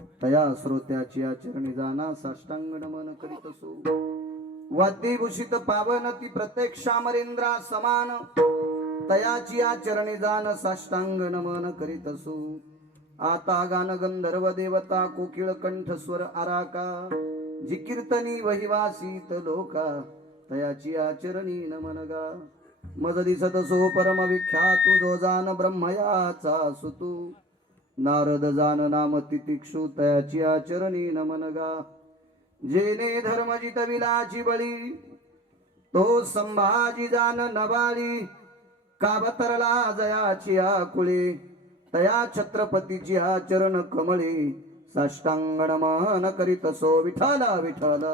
तया श्रोत्याची आचरणी जाना साष्टांग नमन करीत असो. वाद्यभूषित पावन ती प्रत्यक्ष अमरेंद्रा समान तयाची आचरणी जान साष्टांग नमन करीत असो. आता गान गंधर्व देवता कोकिळ कंठ स्वर आराका जी कीर्तनी वहिवासीत लोका तयाची आचरणी नमन गा. मज दिसत सो परम विख्यातु जो जान ब्रह्मयाचा सुतू नारद जान नाम तितिक्षु तयाची आचरणी नमन गा. जेने धर्म जितविलाची बळी तो संभाजी जान नबाळी काबतरला जयाची आकुळी तया छत्रपतीची आचरण कमळी साष्टांग नमन करीत सो. विठाला विठाला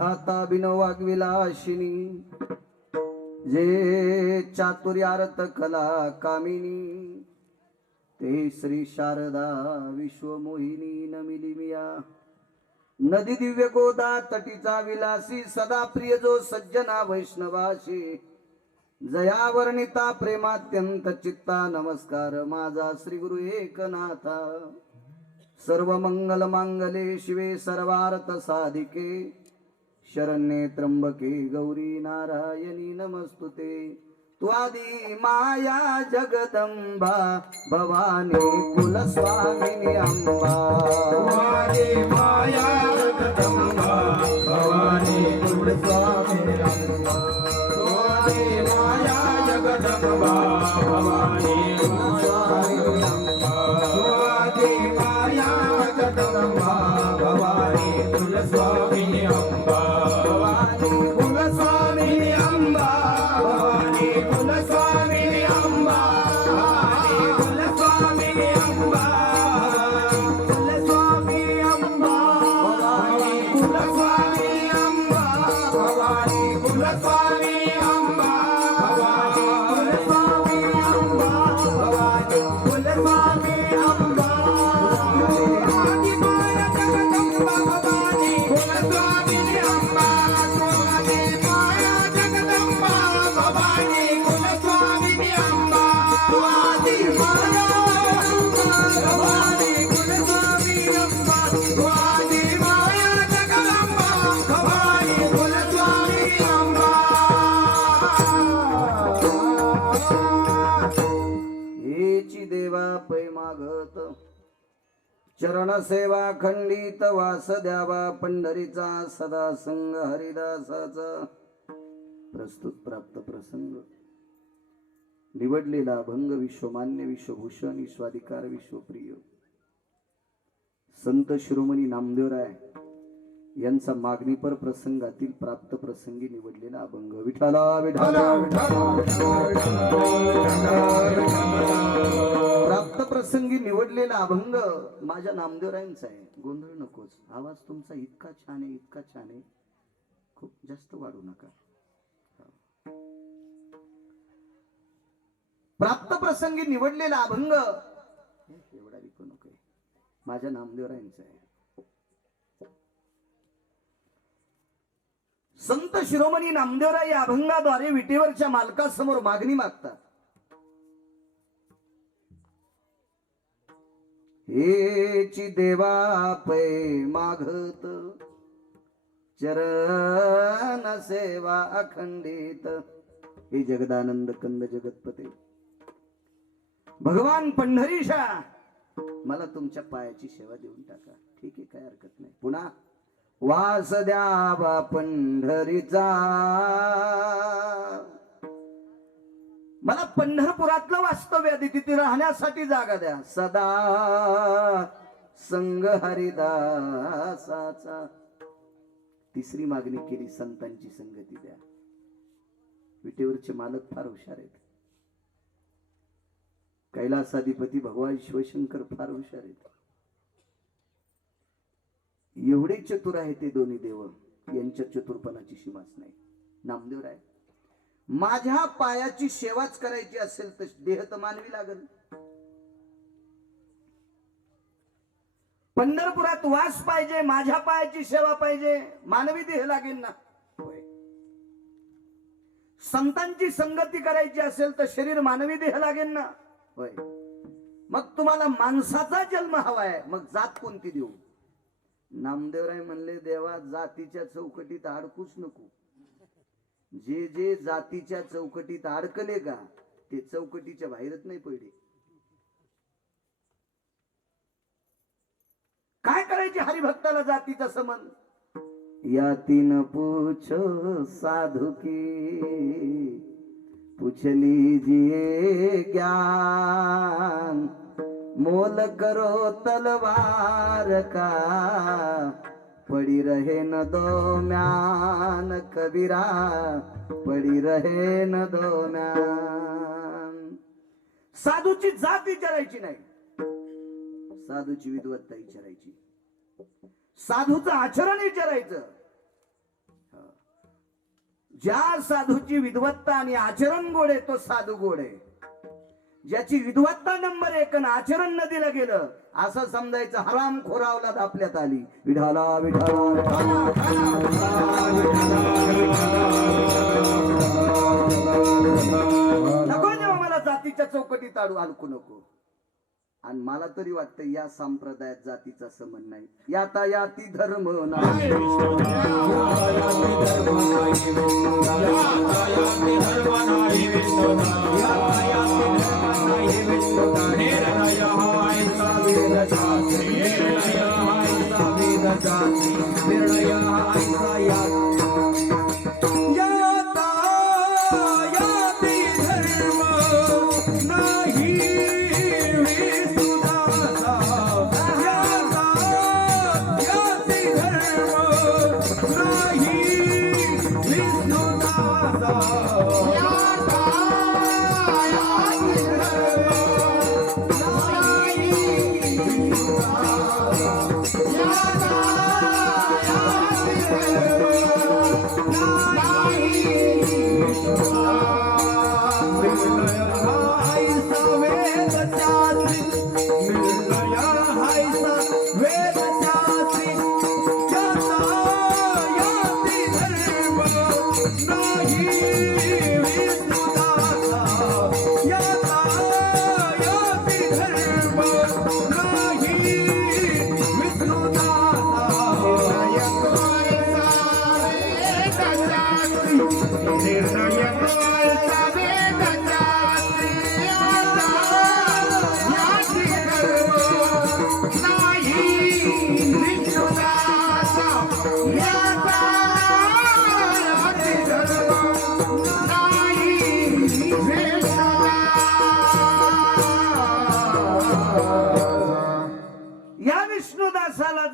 आता बिनो वागविलाशिनी जे चातुर्यार्थ कला कामिनी ते श्री शारदा विश्वमोहिनी नमिली मिया. नदी दिव्य गोदा तटीचा विलासी सदा प्रिय जो सज्जना वैष्णवाशी जया वर्णिता प्रेमात्यंत चित्ता नमस्कार माझा श्री गुरु एकनाथा. सर्व मंगल मांगले शिवे सर्वार्थ साधिके शरण्ये त्र्यंबके गौरी नारायणी नमस्तुते. त्वादी माया जगदंबा भवानी कुलस्वामिनी अंबा. त्वादी माया जगदंबा भवानी कुलस्वामिनी अंबा. त्वादी माया जगदंबा भवानी कुलस्वामिनी अंबा. त्वादी माया जगदंबा भवानी कुलस्वामिनी अंबा. चरण सेवा खंडित वास द्यावा पंढरीचा सदा संग हरिदासाचा. प्रस्तुत प्राप्त प्रसंग निवडलेला अभंग विश्वमान्य विश्वभूषण विश्वाधिकार विश्वप्रिय संत शिरोमणी नामदेवराय यांचा मागणीपर प्रसंगातील प्राप्त प्रसंगी निवडलेला अभंग. विठाला विठाला प्राप्त प्रसंगी निवडलेला अभंग माझ्या नामदेवरायांचा आहे. गोंधळ नकोच. आवाज तुमचा इतका छान आहे, इतका छान आहे, खूप जास्त वाढू नका. प्राप्त प्रसंगी निवडलेला अभंग एवढा ऐकू नको, माझ्या नामदेवरायांचा आहे. संत शिरोमणी नामदेवराय या अभंगाद्वारे विटेवरच्या मालकासमोर मागणी मागतात. हेची देवा पै मागत चरण सेवा अखंडित. हे जगदानंद कंद जगतपते भगवान पंढरीशा मला तुमच्या पायाची सेवा देऊन टाका. ठीक आहे, काय हरकत नाही. पुन्हा वास द्यावा पंढरीचा, मला पंढरपुरातलं वास्तव्य आधी तिथे राहण्यासाठी जागा द्या. सदा संग हरिदासाचा तिसरी मागणी केली, संतांची संगती द्या. विटेवरचे मालक फार हुशार आहेत. कैलासाधिपती भगवान शिवशंकर फार हुशार आहेत. एवढे चतुर आहे ते दोन्ही देव, यांच्या चतुरपणाची सीमाच नाही. नामदेवराय, माझ्या पायाची सेवाच करायची असेल तर देह तर मानवी लागेल. पंढरपुरात वास पाहिजे, माझ्या पायाची सेवा पाहिजे, मानवी देह लागेल ना. होय. संतांची संगती करायची असेल तर शरीर मानवी देह लागेल ना. होय. मग तुम्हाला माणसाचा जन्म हवाय, मग जात कोणती देऊ? नामदेवराय म्हणले, देवा जातीच्या चौकटीत अडकूच नको. जे जे जातीच्या चौकटीत अडकले का ते चौकटीच्या बाहेरच नाही पडले. काय करायचे हरिभक्ताला जातीचा संबंध? या तीन पूछ साधु की पूछ लीजिए ज्ञान, मोल करो तलवार का पड़ी रहे न दो म्यान. कबीरा पड़ी रहे न दो म्यान. साधूची जात विचारायची नाही, साधूची विद्वत्ता विचारायची, साधूचं आचरण विचारायचं. ज्या साधूची विद्वत्ता आणि आचरण गोड आहे तो साधू गोड आहे. ज्याची विद्वत्ता नंबर 1 आणि आचरण नदीला गेलं असं समजायचं हराम खोरावला आपल्यात आली. विठाला विठाला नको जेव्हा मला जातीच्या चौकटीत अडकू नको. आणि मला तरी वाटतं या संप्रदायात जातीचा संबंध नाही. याता याती धर्म नाही.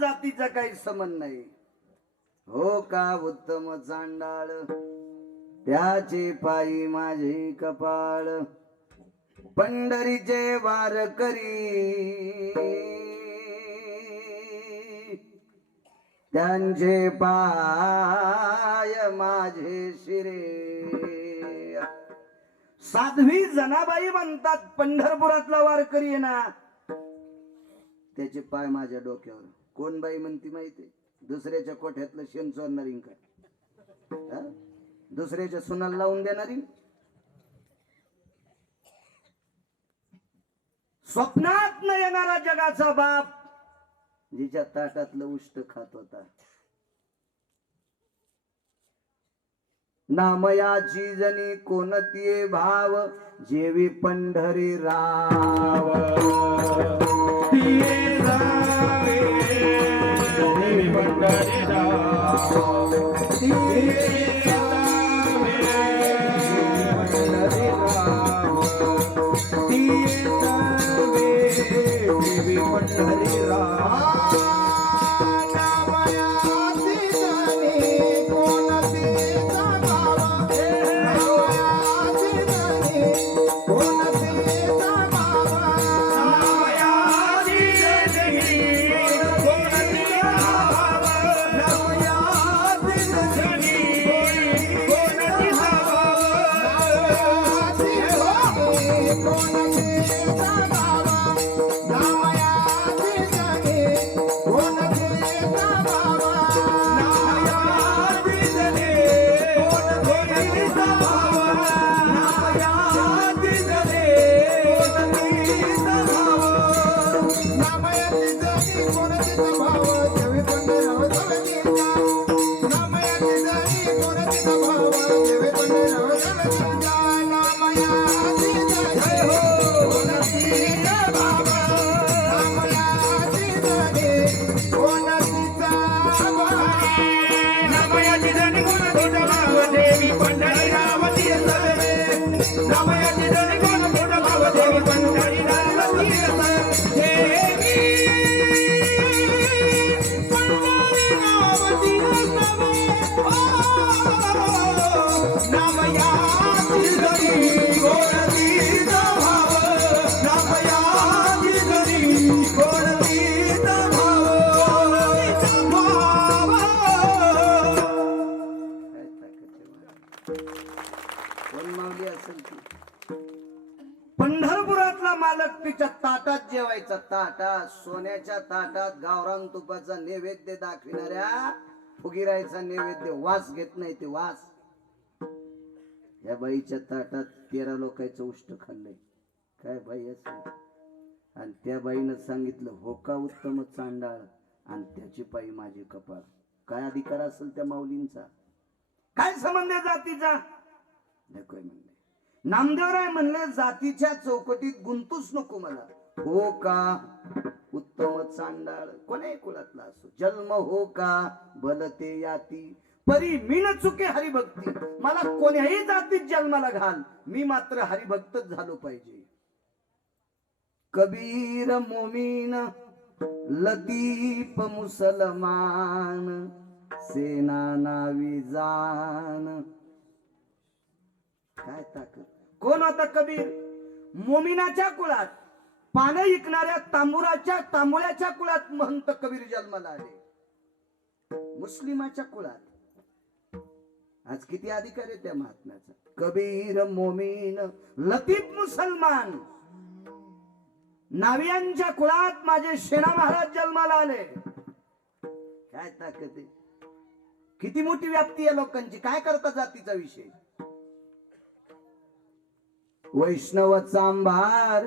जातीचा काही संबंध नाही. हो का उत्तम चांडाळ त्याचे पायी माझे कपाळ, पंढरीचे वारकरी त्यांचे पाय माझे शिरे. साध्वी जनाबाई म्हणतात पंढरपुरातला वारकरी आहे ना त्याचे पाय माझ्या डोक्यावर. कोण बाई म्हणती माहिती? दुसऱ्याच्या कोठ्यातलं शेण चोरणारी का? दुसऱ्याच्या सुनाला लावून देणारी, स्वप्नात न येणारा जगाचा बाप जिच्या ताटातलं उष्ट खात होता. नामयाची जनी कोणती भाव जेवी पंढरी राव. पंढरी रामयाची जनी गुण गोट भाव देवी पंढरी रावती सवे रामयाची जनी गुण गोट भाव देवी पंढरी रावती सवे देवी पंढरी रावती सवे रामयाची जनी गोडतीचा भाव रामयाची जनी गोडतीचा भाव काय ताकद आहे बा. कोण माऊली असेल ती पंढरपुरातला मालक तिच्या ताटात जेवायचा, ताटात सोन्याच्या ताटात गावरान तुपाचा नैवेद्य दाखविणाऱ्या फुगिरायचा नैवेद्य, वास घेत नाही ते वास. या बाईच्या ताटात 13 लोकांचं उष्ट खाल्लंय. काय बाई असेल, आणि त्या बाईनं सांगितलं होका उत्तम चांडाळ आणि त्याची पायी माझे कपाळ. काय अधिकार असेल त्या माऊलींचा, काय संबंध आहे जातीचा? नकोय म्हणले. नामदेवराय म्हणले जातीच्या चौकटीत गुंतूच नको मला. हो का उत्तम चांडाळ कोणाही कुळातला असो, जन्म हो का बलते याती परी मी न चुके हरिभक्ती. मला कोण्याही जातीत जन्माला घाल, मी मात्र हरिभक्तच झालो पाहिजे. कबीर मोमीन लतीफ मुसलमान सेना नावी जान. काय ताकद. कोण होता कबीर? मोमिनाच्या कुळात, पानं विकणाऱ्या तांबुळ्याच्या कुळात महंत कबीर जन्माला आले. मुस्लिमाच्या कुळात आज किती अधिकार आहे त्या महात्म्याचा. कबीर मोमीन लतीफ मुसलमान, नावियांच्या कुळात माझे सेना महाराज जन्माला आले. काय ताकद आहे, किती मोठी व्याप्ती आहे लोकांची. काय करता जातीचा विषय. वैष्णव चांभार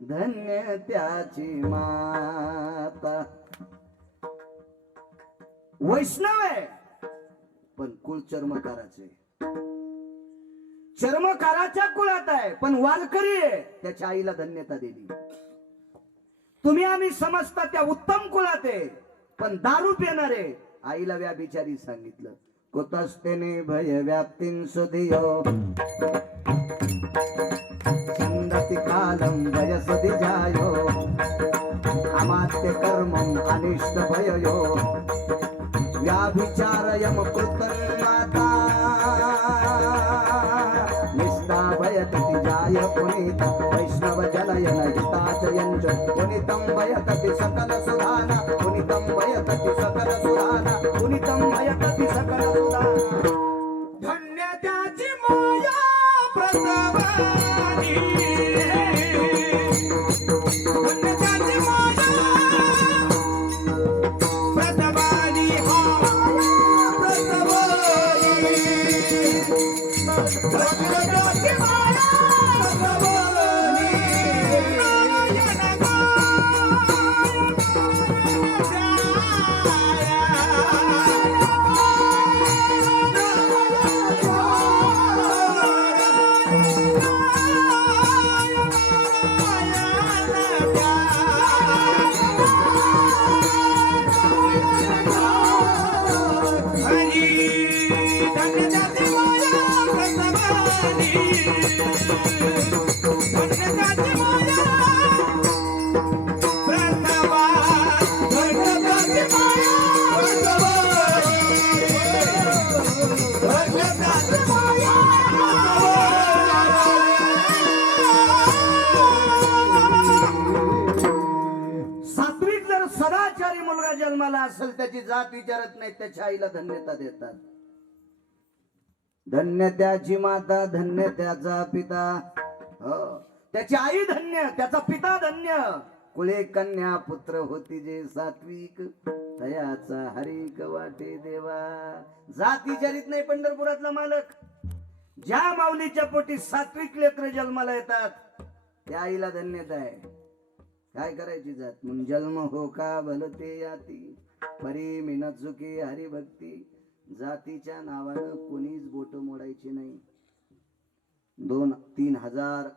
धन्य त्याची माता. वैष्णव आहे पण कुळ चर्मकाराचे, चर्मकाराच्या कुळात आहे पण वारकरी आहे, त्याच्या आईला धन्यता दिली. तुम्ही आम्ही समजता त्या उत्तम कुळात आहे पण दारू पिणारे, आईला व्याभिचारी सांगितलं. कुतस्तेने भय व्याप्तीन सुधियो छंदति कालम वयसति जायो अमात्य कर्मम अनिष्ट भययो व्याभिचारयम कृतं माता निष्ठा भयतति जाय पुनीत वैष्णव जनयन हिताचयञ्च पुनितं भयतति सकल सुधाना पुनितं भयतति सकल सुधाना पुनितं भयतति सकल सुधाना. धन्य त्याची माया प्रसवानी धन्य त्याची माया प्रसवानी प्रसवानी धन्य त्याची माया प्रसवानी नारायण सात्विक जर सदाचारी मुलगा जन्माला असेल त्याची जात विचारत नाही, त्याच्या आईला धन्यता देतात. धन्य त्याची माता धन्य त्याचा पिता. हो, त्याची आई धन्य, त्याचा पिता धन्य. कुळे कन्या पुत्र होती जे सात्विक तयाचा हरिक वाटे देवा. जात विचारित नाही पंढरपुरातला मालक. ज्या माऊलीच्या पोटी सात्विक लेकर जन्माला येतात त्या आईला धन्यता आहे. काय करायची जात म्हणून जन्म हो का भलते याती परी मिन चुकी हरिभक्ती. जातीच्या नावानं कोणीच बोट मोडायची नाही. 2-3 हजार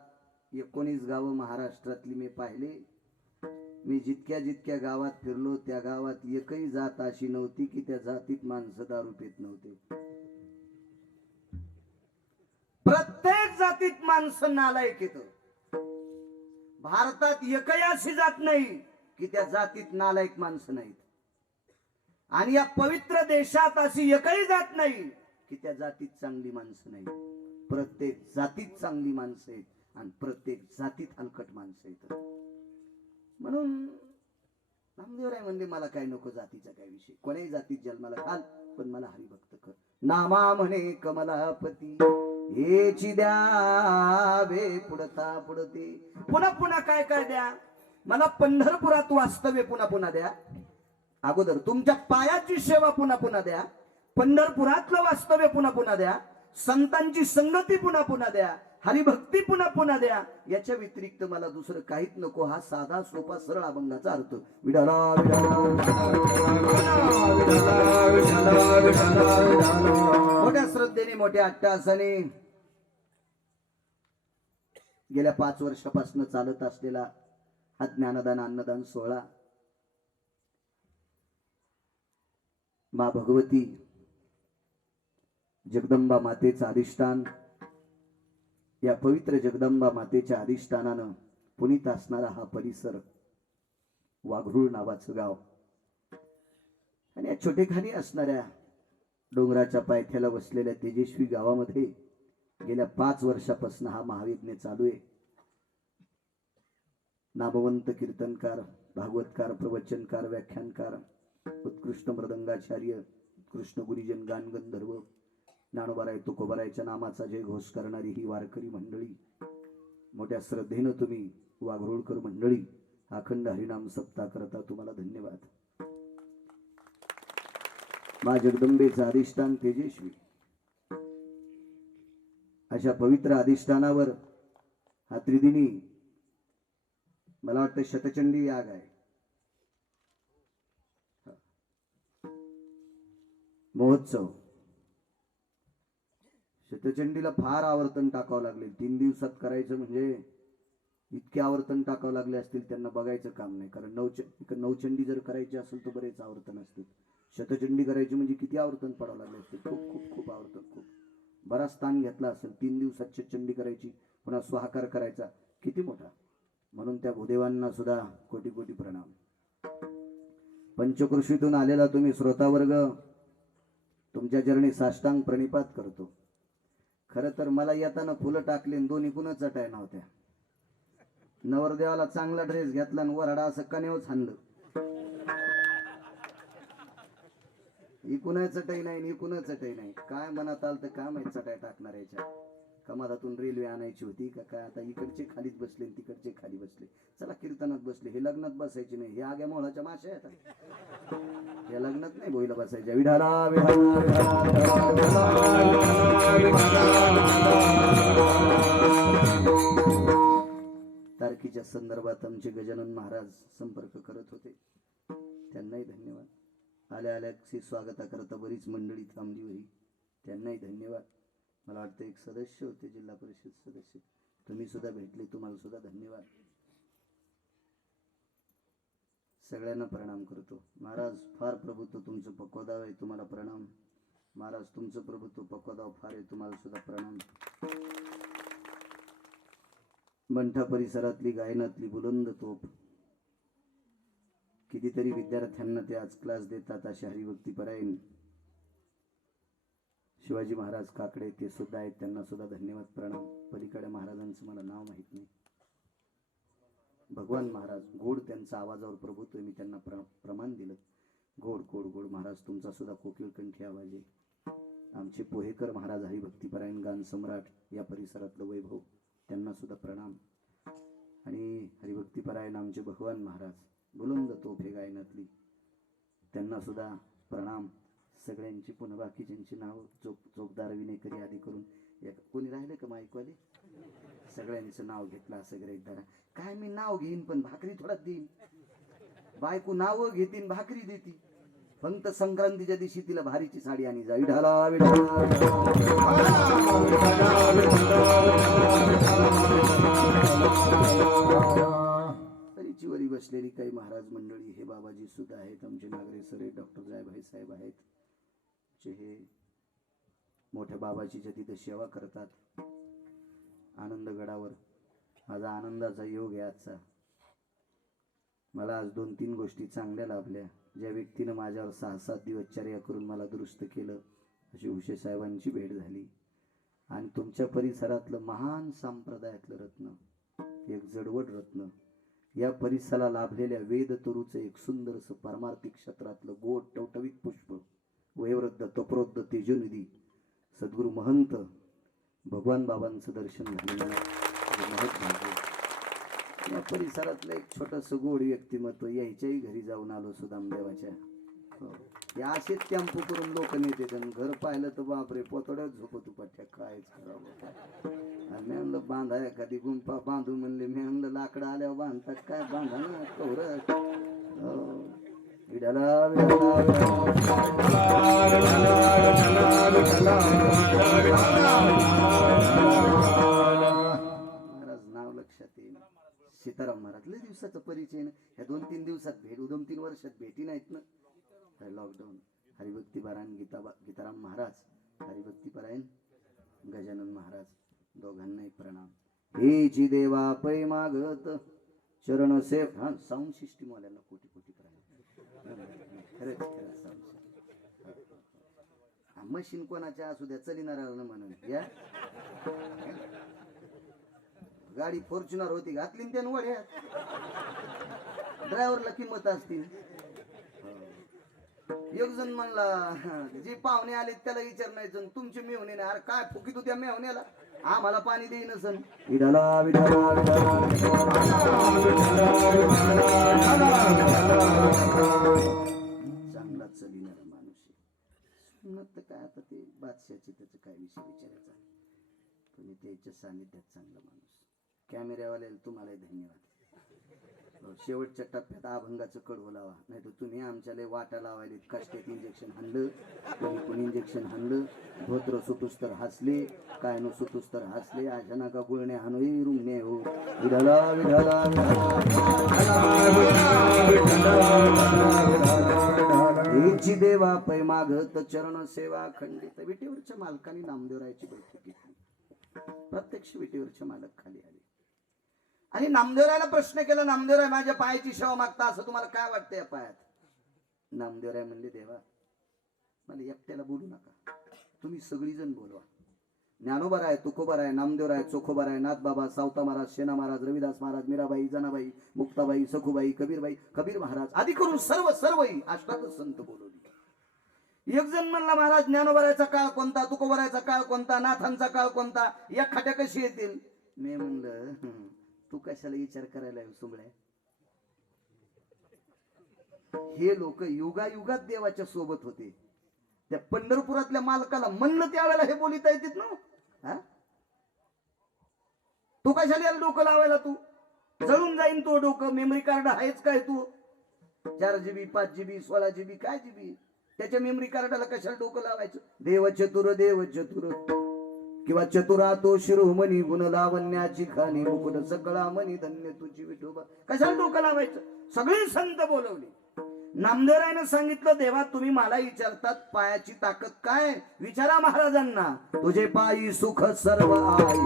19 गावं महाराष्ट्रातली मी पाहिले. मी जितक्या जितक्या गावात फिरलो त्या गावात एकही जात अशी नव्हती की त्या जातीत माणसं दारू पित नव्हते. प्रत्येक जातीत माणसं नालायक येत. भारतात एकही अशी जात नाही की त्या जातीत नालायक माणसं नाहीत. आणि या पवित्र देशात अशी एकही जात नाही की त्या जातीत चांगली माणसं नाहीत. प्रत्येक जातीत चांगली माणसं आहेत आणि प्रत्येक जातीत हलकट माणसं आहेत. म्हणून नामदेवराय म्हणले मला काय नको जातीचा काय विषय, कोणाही जातीत जन्माला घाल पण मला हरिभक्त कर. नामा म्हणे कमलापती हेची द्यावे पुढता पुढते. पुन्हा पुन्हा काय काय द्या मला, पंढरपुरात वास्तव्य पुन्हा पुन्हा द्या. अगोदर तुमच्या पायाची सेवा पुन्हा पुन्हा द्या, पंढरपुरातलं वास्तव्य पुन्हा पुन्हा द्या, संतांची संगती पुन्हा पुन्हा द्या, हरिभक्ती पुन्हा पुन्हा द्या. याच्या व्यतिरिक्त मला दुसरं काहीच नको. हा साधा सोपा सरळ अभंगाचा अर्थ. विठाला मोठ्या श्रद्धेने मोठ्या अट्टहासाने गेल्या 5 वर्षापासून चालत असलेला हा ज्ञानदान अन्नदान सोहळा मा भगवती जगदंबा मातेचं अधिष्ठान, या पवित्र जगदंबा मातेच्या अधिष्ठानानं पुनीत असणारा हा परिसर, वाघरूळ नावाचं गाव आणि या छोटेखानी असणाऱ्या डोंगराच्या पायथ्याला वसलेल्या तेजस्वी गावामध्ये गेल्या 5 वर्षापासून हा महायज्ञ चालू आहे. नामवंत कीर्तनकार, भागवतकार, प्रवचनकार, व्याख्यानकार, उत्कृष्ट मृदंगाचार्य, उत्कृष्ट गुरुजन, गान गंधर्व, ज्ञानोबाराय तुकोबारायच्या नामाचा जय घोष करणारी ही वारकरी मंडळी, मोठ्या श्रद्धेनं तुम्ही वाघरोळकर मंडळी अखंड हरिनाम सप्ताह करता, तुम्हाला धन्यवाद. मा जगदंबेचं अधिष्ठान तेजस्वी, अशा पवित्र अधिष्ठानावर हा त्रिदिनी मला वाटतं शतचंडी याग आहे, महोत्सव. शतचंडीला फार आवर्तन टाकावं लागले. 3 दिवसात करायचं म्हणजे इतके आवर्तन टाकावं लागले असतील त्यांना बघायचं काम नाही. कारण नवचंडी जर करायची असेल तर बरेच आवर्तन असतील. शतचंडी करायची म्हणजे किती आवर्तन पडावं लागले असतील. खूप खूप खूप आवर्तन, खूप बराच स्थान घेतला असेल. 3 दिवसात शतचंडी करायची, पुन्हा स्वाहाकार करायचा, किती मोठा. म्हणून त्या भूदेवांना सुद्धा कोटी कोटी प्रणाम. पंचकृषीतून आलेला तुम्ही श्रोतावर्ग, तुमच्या चरणी साष्टांग प्रणिपात करतो. खरं तर मला येताना फुलं टाकली आणि दोन्ही कुणच चटाय नव्हत्या. नवरदेवाला चांगला ड्रेस घेतला आणि वराडा असं कनेवच हाणलं. इकून चटई नाही, इकून चटई नाही. काय मनात आलं तर काय माहित चटाय टाकणार याच्या. कमादातून रेल्वे आणायची होती का काय. आता इकडचे खालीच बसले आणि तिकडचे खाली बसले. चला कीर्तनात बसले, हे लग्नात बसायचे नाही. हे आग्या मोळाच्या माश्या आहेत, या लग्नात नाही बोईला बसायच्या. विढाला तारखीच्या संदर्भात आमचे गजानन महाराज संपर्क करत होते, त्यांनाही धन्यवाद. आल्या आल्याची स्वागता करता बरीच मंडळी थांबली होती, त्यांनाही धन्यवाद. मला वाटतं एक सदस्य होते, जिल्हा परिषद सदस्य, तुम्ही सुद्धा भेटले, तुम्हाला सुद्धा धन्यवाद. सगळ्यांना प्रणाम करतो. महाराज फार प्रभुत्व तुमचं पक्वदाव आहे, तुम्हाला प्रणाम. महाराज तुमचं प्रभुत्व पक्वदाव फार आहे, तुम्हाला सुद्धा प्रणाम. मंठा परिसरातली गायनातली बुलंद तोप, कितीतरी विद्यार्थ्यांना ते आज क्लास देतात असे हरिभक्तीपरायण शिवाजी महाराज काकडे ते सुद्धा आहेत, त्यांना सुद्धा धन्यवाद प्रणाम. पलीकडे महाराजांचं मला नाव माहित नाही, भगवान महाराज गोड, त्यांचा आवाजावर प्रभुत्व, मी त्यांना प्रमाण दिलं. गोड गोड गोड महाराज, तुमचा सुद्धा कोकिळ कंठी आवाज आहे. आमचे पोहेकर महाराज हरिभक्तीपरायण गान सम्राट, या परिसरातलं वैभव, त्यांना सुद्धा प्रणाम. आणि हरिभक्तीपरायण आमचे भगवान महाराज बुलंद तोफ हे गायनातली, त्यांना सुद्धा प्रणाम. सगळ्यांची पुन्हा बाकीच्यांची नाव चोपदार विनेकरी आधी करून कोणी राहिले का माईकवाले, सगळ्यांचं नाव घेतलं असं ग्रहित धरा. काय मी नाव घेईन पण भाकरी थोडा देईन. बायको नाव घेतीन भाकरी देती. फक्त संक्रांतीच्या दिवशी तिला भारीची साडी आणि जा. विठाला तरीची वरी बसलेली काही महाराज मंडळी, हे बाबाजी सुद्धा आहेत, आमचे नागरे सर आहेत, डॉक्टर जायभाई साहेब आहेत, जे हे मोठ्या बाबाची जे तिथे सेवा करतात आनंदगडावर. माझा आनंदाचा योग आहे आजचा. मला आज 2-3 गोष्टी चांगल्या लाभल्या. ज्या व्यक्तीनं माझ्यावर 6-7 दिवस चर्या करून मला दुरुस्त केलं अशी उशे साहेबांची भेट झाली. आणि तुमच्या परिसरातलं महान संप्रदायातलं रत्न, एक जडवट रत्न, या परिसराला लाभलेल्या वेद तरुचं एक सुंदरसं पारमार्थिक क्षेत्रातलं गोड टवटवीत पुष्प, वयोवृद्ध तपोवृद्ध तेजोनिधी सद्गुरू महंत भगवान बाबांचं दर्शन झालेलं महत्त्वाचं. या परिसरातलं एक छोटंसं गोड व्यक्तिमत्व, यायच्याही घरी जाऊन आलो सुदामदेवाच्या. या असेच टेम्पो करून लोक नेते, घर पाहिलं तर बापरे पोतड्यात झोपत पठ्या, कायच करावं. आणि मी म्हणलं बांधा एखादी गुंफा बांधू म्हणले. मी म्हणलं लाकडं आल्यावर बांधतात, काय बांधा ना कवरत. विडाला महाराज नाव लक्षात येईल. सीताराम महाराज लय दिवसाचा परिचय ना. ह्या 2-3 दिवसात भेट, 2-3 वर्षात भेटी नाहीत ना. लॉकडाऊन. हरिभक्तीपरायण गीताराम महाराज, हरिभक्तीपरायण गजानन महाराज, दोघांनाही प्रणाम. हे जी देवा पै मागत चरण सेव. हा साऊंड सिस्टीम वाल्यांना कोटी कोटी प्रणाम. खरंच खरंच साऊंड मशीन कोणाच्या असू द्या, चलिणाऱ्याला म्हणून या. गाडी फॉर्च्युनर होती, घातली त्यानं वड्यात. ड्रायव्हरला किंमत असतील. एक जण म्हणला, जे पाहुणे आले त्याला विचारण्याचं, तुमचे मेहुणे नाही. अरे काय फुकीत होत्या मेहुण्याला, आम्हाला पाणी देईन सन. विडाला विडाला चांगला चलिणारा माणूस आहे. तर काय आता ते बादशाची त्याचं काय विषय विचारायचा, तुम्ही त्याच्या सानिध्यात चांगला माणूस. कॅमेऱ्यावाल्याला तुम्हाला धन्यवाद. शेवटच्या टप्प्यात अभंगाचं कडवं लावा, नाही तर तुम्ही आमच्याला वाटा लावायला कष्टात इंजेक्शन हाणलं, कोणी इंजेक्शन हाणलं. धोत्र सुटूस तर हसले, काय न सुटूस तर हसले. अशा नका गुळणे हाणू रुमणे हो. विढाला विढाला हेची देवा पै मागत चरण सेवा खंडित. विटेवरच्या मालकाने नामदेवरायाची बैठक घेतली. प्रत्यक्ष विटेवरच्या मालक खाली आले आणि नामदेवरायला प्रश्न केला, नामदेवराय माझ्या पायाची सेवा मागता, असं तुम्हाला काय वाटतं या पायात? नामदेवराय म्हणले, देवा मला एकट्याला बोलू नका, तुम्ही सगळीजण बोलवा. ज्ञानोबा आहे, तुकोबा आहे, नामदेव आहे, चोखोबा आहे, नाथबाबा, सावता महाराज, सेना महाराज, रविदास महाराज, मीराबाई, जनाबाई, मुक्ताबाई, सखुबाई, कबीरबाई, कबीर महाराज आदी करून सर्वही अष्टादश संत बोलवली. एक जण म्हणला, महाराज ज्ञानोबरायचा काळ कोणता, तुकोबरायचा काळ कोणता, नाथांचा काळ कोणता, या खाट्या कशी येतील? मी म्हणलं, तू कशाला विचार करायला सुमळ्या? हे लोक युगायुगात देवाच्या सोबत होते. त्या पंढरपुरातल्या मालकाला म्हणलं त्यावेळेला हे बोलिता येतात ना. तू कशाला डोकं लावायला? तू जळून जाईन तो डोकं. मेमरी कार्ड आहेच काय तू? 4 GB 5 GB 16 GB काय GB? त्याच्या मेमरी कार्डाला कशाला डोकं लावायचं? देव चतुर किंवा चतुरा तो शिरोमणी गुण लावण्याची खाणी मुकुट सकळा मनी धन्य तुझी विठोबा. कशाला डोकं लावायचं? सगळे संत बोलवले. नामदेवरायनं सांगितलं, देवा तुम्ही मला विचारतात पायाची ताकद काय? विचारा महाराजांना. तुझे पायी सुख सर्व आहे,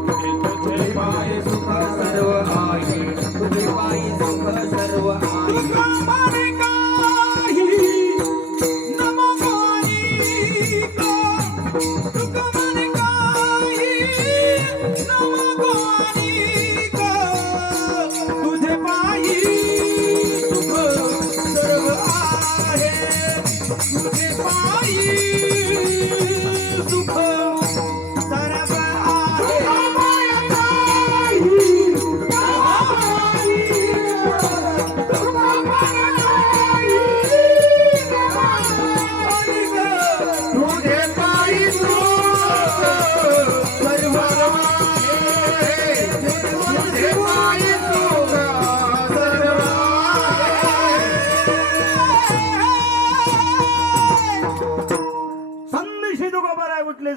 तुझे पायी सुख सर्व आहे, तुझे पायी सुख सर्व आहे.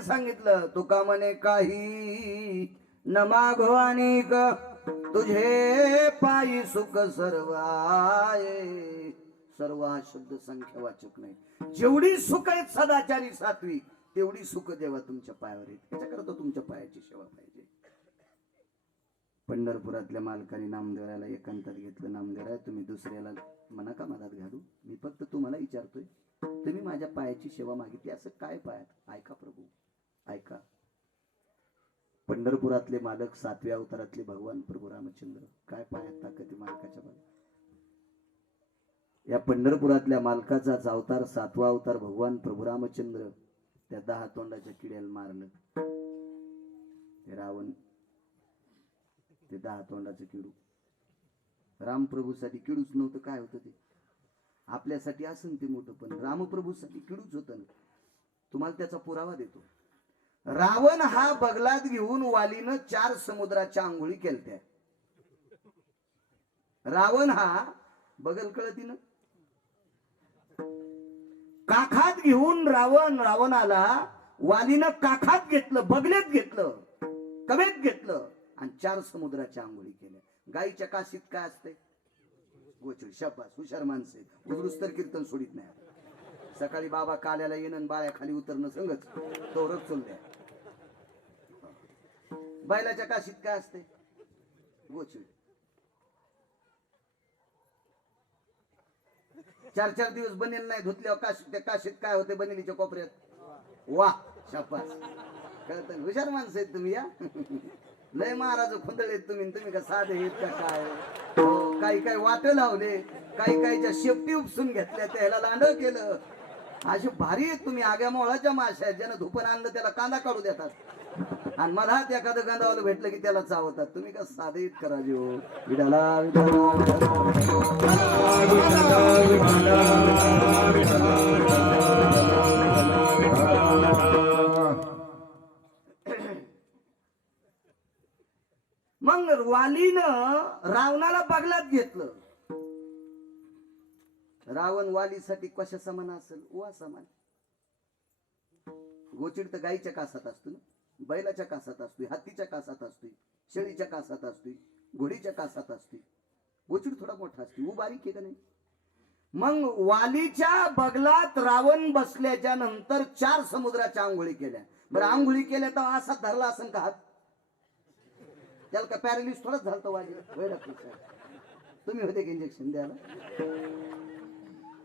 सांगितलं तुका म्हणे काही न मागो अनेक, तुझे पायी सुख सर्व आहे. सर्व हा शब्द संख्यावाचक नाही. जेवढी सुख आहेत सदाचारी सात्विक तेवढी सुख देवा तुमच्या पायावर आहेत. त्याच्याकरता तुमच्या पायाची सेवा पाहिजे. पंढरपुरातल्या मालकाने नामदेवाला एकांतात घेतलं. नामदेवराय तुम्ही दुसऱ्याला मना का मनात घालू, मी फक्त तुम्हाला विचारतोय, तुम्ही माझ्या पायाची सेवा मागितली, असं काय पायात? ऐका प्रभू ऐका. पंढरपुरातले मालक 7व्या अवतारातले भगवान प्रभू रामचंद्र, काय पायात ताकद मालकाच्या बाजू. या पंढरपुरातल्या मालकाचाच अवतार 7वा अवतार भगवान प्रभू रामचंद्र त्या 10 तोंडाच्या किड्याला मारलं. ते रावण, ते 10 तोंडाचं किडू. रामप्रभूसाठी किडूच नव्हतं, काय होतं ते? आपल्यासाठी असन ते मोठं, पण रामप्रभूसाठी किडूच होतं ना. तुम्हाला त्याचा पुरावा देतो. रावण हा बगलात घेऊन वालीनं 4 समुद्राच्या आंघोळी केलत्या. रावण हा बगल कळतीनं काखात घेऊन रावणाला वालीनं काखात घेतलं, बगलेत घेतलं, कवेत घेतलं आणि 4 समुद्राच्या आंघोळी केल्या. गाईच्या काशीत काय असते? गोचड. शाबास, हुशार माणसे. उजरूस तर कीर्तन सोडित नाही. सकाळी बाबा काल्याला येणं, बाळ्या खाली उतरणं संगच तो रथ चोलल्या. बैलाच्या काशीत काय असते? गोचड. 4-4 दिवस बनेल नाही धुतल्यावर त्या काशीत काय होते? बनेलीच्या कोपऱ्यात. वा, शाबास. कळतं? हुशार माणसं आहेत तुम्ही. या लय महाराज खुंदळेत तुम्ही. तुम्ही का साधे आहेत का काय? हो, काही काही वाट लावले, काही काहीच्या शेपटी उपसून घेतल्या, त्याला लांड केलं. अशी भारी आहेत तुम्ही. आग्या मोळाच्या माश्या आहेत. ज्यानं धुपण आणलं त्याला कांदा काढू देतात, आणि मला ते एखादं गांधावाला भेटलं की त्याला चावतात. तुम्ही का साधे आहेत का राजे हो? विडाला मग वालीनं रावणाला बगलात घेतलं. रावण वालीसाठी कशा समान असेल? ओवा समान. गोचिड तर गाईच्या कासात असतो, बैलाच्या कासात असतोय, हत्तीच्या कासात असतोय, शेळीच्या कासात असतोय, घोडीच्या कासात असतोय. गोचिड थोडा मोठा असतो, बारीक आहे का नाही? मग वालीच्या बगलात रावण बसल्याच्या नंतर 4 समुद्राच्या आंघोळी केल्या. बरं, आंघोळी केल्या तर असा धरला असन का हात? त्याला का पॅरालिस थोडंच झालं वाजी? तुम्ही होते की इंजेक्शन द्यायला?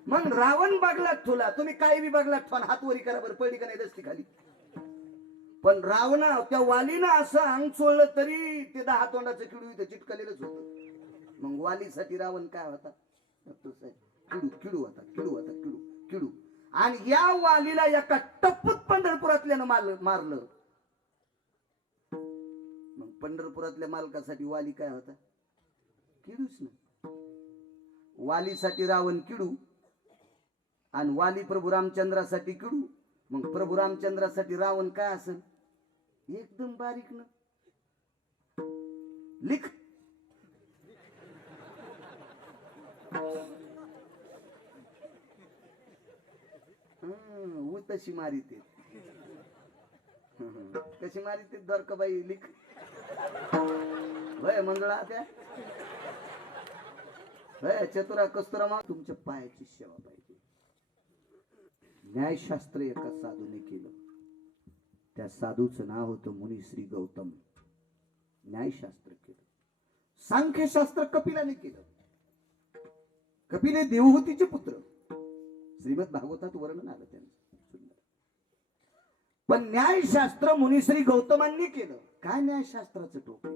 मग रावण बगलात ठेवला. तुम्ही काही बी बगलात ठेवा, हात वरी करा बरं, पडली का नाही दसती खाली. पण रावण त्या वालीनं असं अंग चोळलं तरी ते 10 तोंडाचं किडू इथं चिटकलेलंच होतं. मग वालीसाठी रावण काय होता? किडू किडू होता, किडू होता, किडू किडू. आणि या वालीला एका टप्पूत पंढरपुरातल्यानं मारलं. मग पंढरपुरातल्या मालकासाठी वाली काय होता? किडूच ना. वालीसाठी रावण किडू आणि वाली प्रभू रामचंद्रासाठी किडू. मग प्रभू रामचंद्रासाठी रावण काय असेल? एकदम बारीक ना. लिख. तशी मारित कशी मारित द्वारकाबाई लिख. वय मंगळा त्या वय चतुरा कस्तुरा. तुमच्या पायाची सेवा पाहिजे. न्यायशास्त्र एका साधूने केलं. त्या साधूचं नाव होतं मुनिश्री गौतम. न्यायशास्त्र केलं. सांख्यशास्त्र कपिलाने केलं. कपिल हे देवहूतीचे पुत्र. श्रीमद भागवतात वर्णन आलं त्यांचं. पण न्यायशास्त्र मुनिश्री गौतमांनी केलं. काय न्यायशास्त्राचं टोक?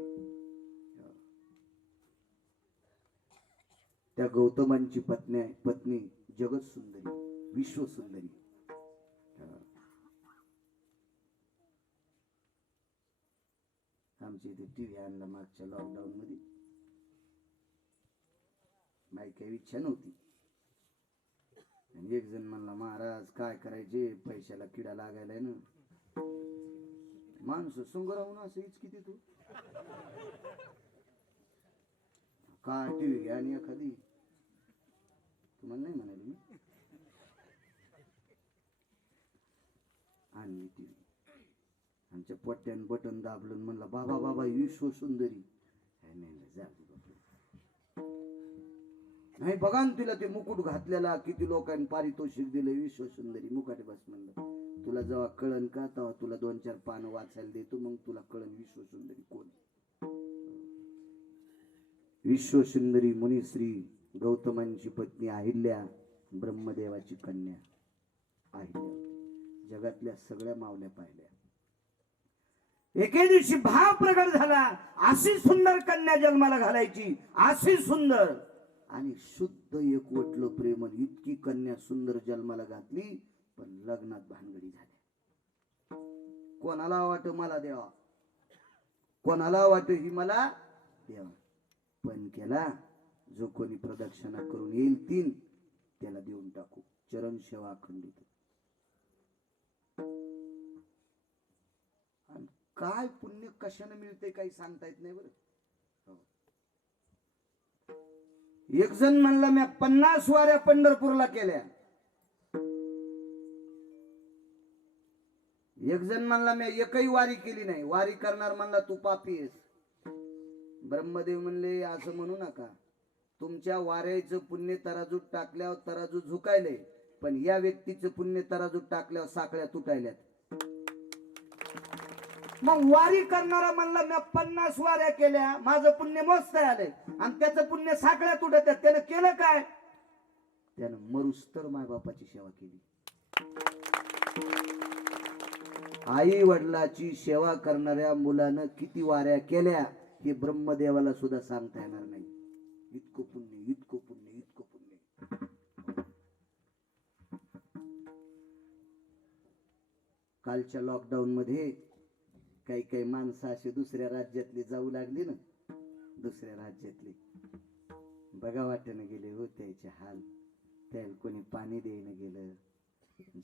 त्या गौतमांची पत्नी जगत सुंदरी, विश्व सुंदरी. आमच्या इथे टीव्ही आणला मागच्या लॉकडाऊन मध्ये. माझी काही इच्छा नव्हती. एक जण म्हणला, महाराज काय करायचे, पैशाला किडा लागायलाय ना. माणसं संग राहून असं किती तू काय टीव्ही घ्या आणि एखादी. तुम्हाला नाही म्हणाली मी. आणि टीव्ही आमच्या पोट्यान बटन दाबलं. म्हणलं बाबा बाबा विश्व सुंदरी. नाही जा बापरे. नाही बघा ना तिला ते मुकुट घातलेला किती लोकांनी पारितोषिक दिले विश्वसुंदरी मुकाटे बस म्हणलं. तुला जेव्हा कळन का तेव्हा तुला 2-4 पानं वाचायला देतो मग तुला कळन विश्वसुंदरी कोण. विश्वसुंदरी मुनिश्री गौतमांची पत्नी अहिल्या ब्रह्मदेवाची कन्या अहिल्या. जगातल्या सगळ्या मावल्या पाहिल्या. एके दिवशी भाव प्रगट झाला. अशी सुंदर कन्या जन्माला घालायची अशी सुंदर आणि शुद्ध एकवटलं प्रेम. इतकी कन्या सुंदर जन्माला घातली पण लग्नात भानगडी झाल्या. कोणाला वाट मला देवा कोणाला वाट ही मला देवा. पण केला जो कोणी प्रदक्षिणा करून येईल तीन त्याला देऊन टाकू चरण सेवा अखंडित. काय पुण्य कशाने मिळते काही सांगता येत नाही बरं. एक जण म्हणला मी 50 वाऱ्या पंढरपूरला केल्या. एक जण म्हणला मी एकही वारी केली नाही. वारी करणार म्हणला तू पापी आहेस. ब्रह्मदेव म्हणले असं म्हणू नका. तुमच्या वाऱ्याचं पुण्य तराजूत टाकल्यावर तराजू झुकायले पण या व्यक्तीचं पुण्य तराजूत टाकल्यावर साखळ्या तुटायल्यात. मग वारी करणारा म्हणला मी 50 वाऱ्या केल्या माझं पुण्य मोजता आले आणि त्याचं पुण्य साखळ्या तुटत. त्यानं केलं काय. त्यानं मरुस्तर मायबापाची सेवा केली. आई वडिलाची सेवा करणाऱ्या मुलानं किती वाऱ्या केल्या हे ब्रह्मदेवाला सुद्धा सांगता येणार नाही. इतकं पुण्य इतकं पुण्य इतकं पुण्य. कालच्या लॉकडाऊन मध्ये काही काही माणसं असे दुसऱ्या राज्यातले जाऊ लागली ना. दुसऱ्या राज्यातले बघा वाटेनं गेले हो त्याचे हाल. त्याला कोणी पाणी द्यायला गेलं.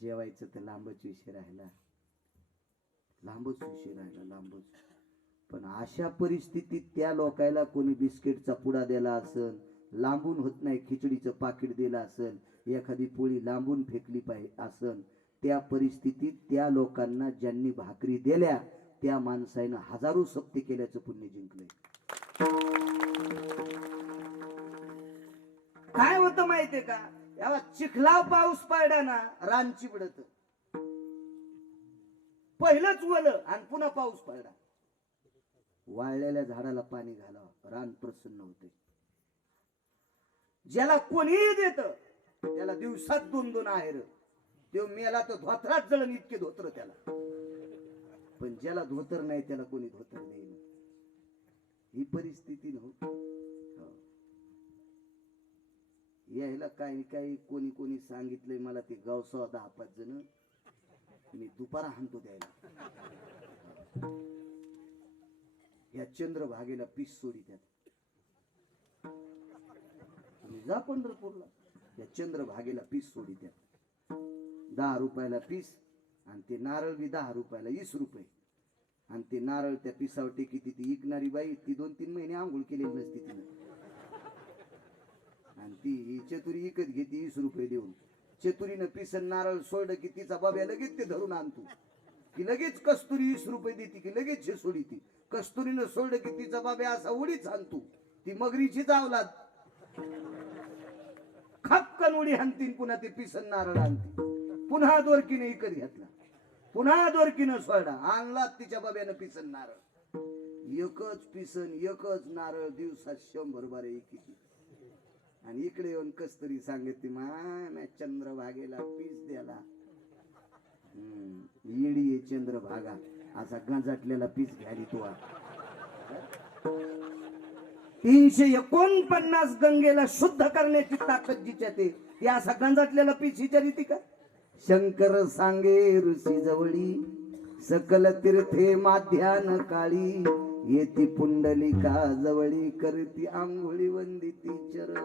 जेवायचं तर लांबच विषय राहिला. लांबच. पण अशा परिस्थितीत त्या लोकायला कोणी बिस्किटचा पुडा दिला असेल. लांबून होत नाही खिचडीचं पाकिट दिलं असेल. एखादी पोळी लांबून फेकली पाहिजे असेल. त्या परिस्थितीत त्या लोकांना ज्यांनी भाकरी दिल्या त्या माणसानं हजारो सप्ते केल्याचं पुण्य जिंकलंय. काय होतं माहितीये का. याला चिखला पाऊस पडला ना रान चिबडत. पहिलंच वलं आणि पुन्हा पाऊस पडला. वाळलेल्या झाडाला पाणी घालावं रान प्रसन्न होते. ज्याला कोणीही देत त्याला दिवसात 2-2 आहेर. तो मेला तर धोतरात जळण इतके धोतर त्याला. पण ज्याला धोतर नाही त्याला कोणी धोतर देईल. ही परिस्थिती नव्हती. यायला काही काही कोणी सांगितलंय मला ते गावसा 10-5 जण मी दुपारा हाणतो द्यायला. या चंद्रभागेला पीस सोडी त्यात. तुम्ही जा पंढरपूरला या चंद्रभागेला पीस सोडी त्यात. 10 रुपयाला पीस आणि ते नारळ बी 10 रुपयाला 20 रुपये. आणि ते नारळ त्या पिसावर टेकी ती इकणारी बाई ती 2-3 महिने आंघोळ केलेली नसती तिनं. आणि ती चतुरी इकत घेते 20 रुपये देऊन. चतुरीनं पिसन नारळ सोडलं की तिचा बाब्या लगेच ते धरून आणतो की लगेच कस्तुरी 20 रुपये देते की लगेच हे सोडी. ती कस्तुरीनं सोडलं की तिचा बाब्या असा उडीच आणतो. ती मगरीची जावलात खपकन उडी आणतीन. पुन्हा ते पिसन नारळ आणते. पुन्हा दोरकीने इकत घेतला. पुन्हा दोरकीनं सोडा आणला तिच्या बाब्यानं पिसन नारळ. एकच पिसन एकच नारळ दिवसात 100 बारे किती. आणि इकडे येऊन कस्तुरी सांगते मा चंद्रभागेला पीस द्याला. येडी चंद्रभागा असा गंजाटलेला पीस घ्याली तू. 349 गंगेला शुद्ध करण्याची ताकद जिच्यात ती असा गंजाटलेला पीस विचारिती का. शंकर सांगे ऋषी जवळी सकल तीर्थे माध्यान काळी येती पुंडलिका जवळी करती आंघोळी वंदिती चरण.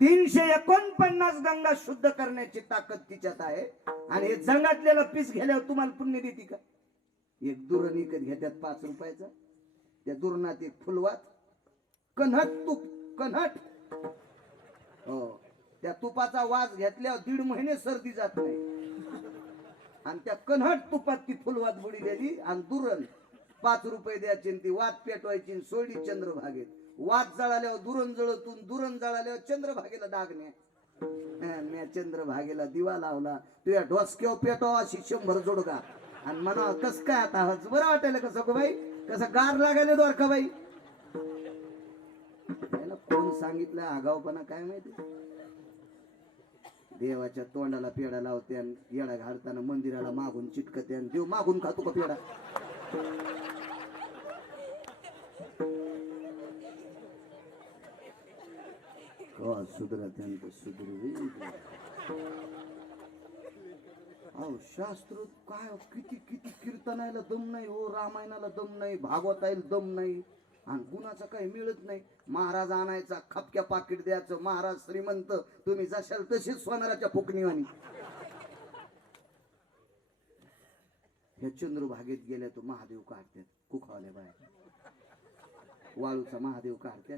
349 गंगा शुद्ध करण्याची ताकद तिच्यात आहे. आणि हे जंगातलेलं पीस गेल्यावर तुम्हाला पुण्य देते का. एक दुरण विकत घेत्यात 5 रुपयाचा. त्या दुरणात एक फुलवात कन्हट तूप कन्हट. हो त्या तुपाचा वास घेतल्यावर 1.5 महिने सर्दी जात नाही. आणि त्या कन्हट तुपात ती फुलवात बुडीलेली आणि दुरण ₹5 द्यायचे आणि ती वात पेटवायची आणि सोडली चंद्रभागेत. वात जळाल्यावर दुरण जळतून, दुरण जळाल्यावर चंद्रभागेला डागण्या. मी चंद्रभागेला दिवा लावला, तुझ्या डोसक्यावर पेटवा अशी 100 जोडगा. आणि म्हणा कस काय आता बरं वाटायला कसं गो बाई, कसं गार लागायला द्वारका बाई. याला कोण सांगितलं आगावपणा काय माहिती. देवाच्या तोंडाला पेढा लावते आणि येडा घालताना मंदिराला मागून चिटकते आणि देव मागून खातो का पेढा. सुधरत सुधरू. अहो शास्त्र काय किती किती कीर्तनाला दम नाही हो, रामायणाला दम नाही, भागवताला दम नाही, आणि गुणाचा काही मिळत नाही. महाराज आणायचा खपक्या पाकिट द्यायचं, महाराज श्रीमंत, तुम्ही जशाल तशीच सोनाराच्या फुकणीवाणी. ह्या चंद्रभागेत गेल्या तो महादेव काढतात कुखावल्या बाहेर, वाळूचा महादेव काढत्या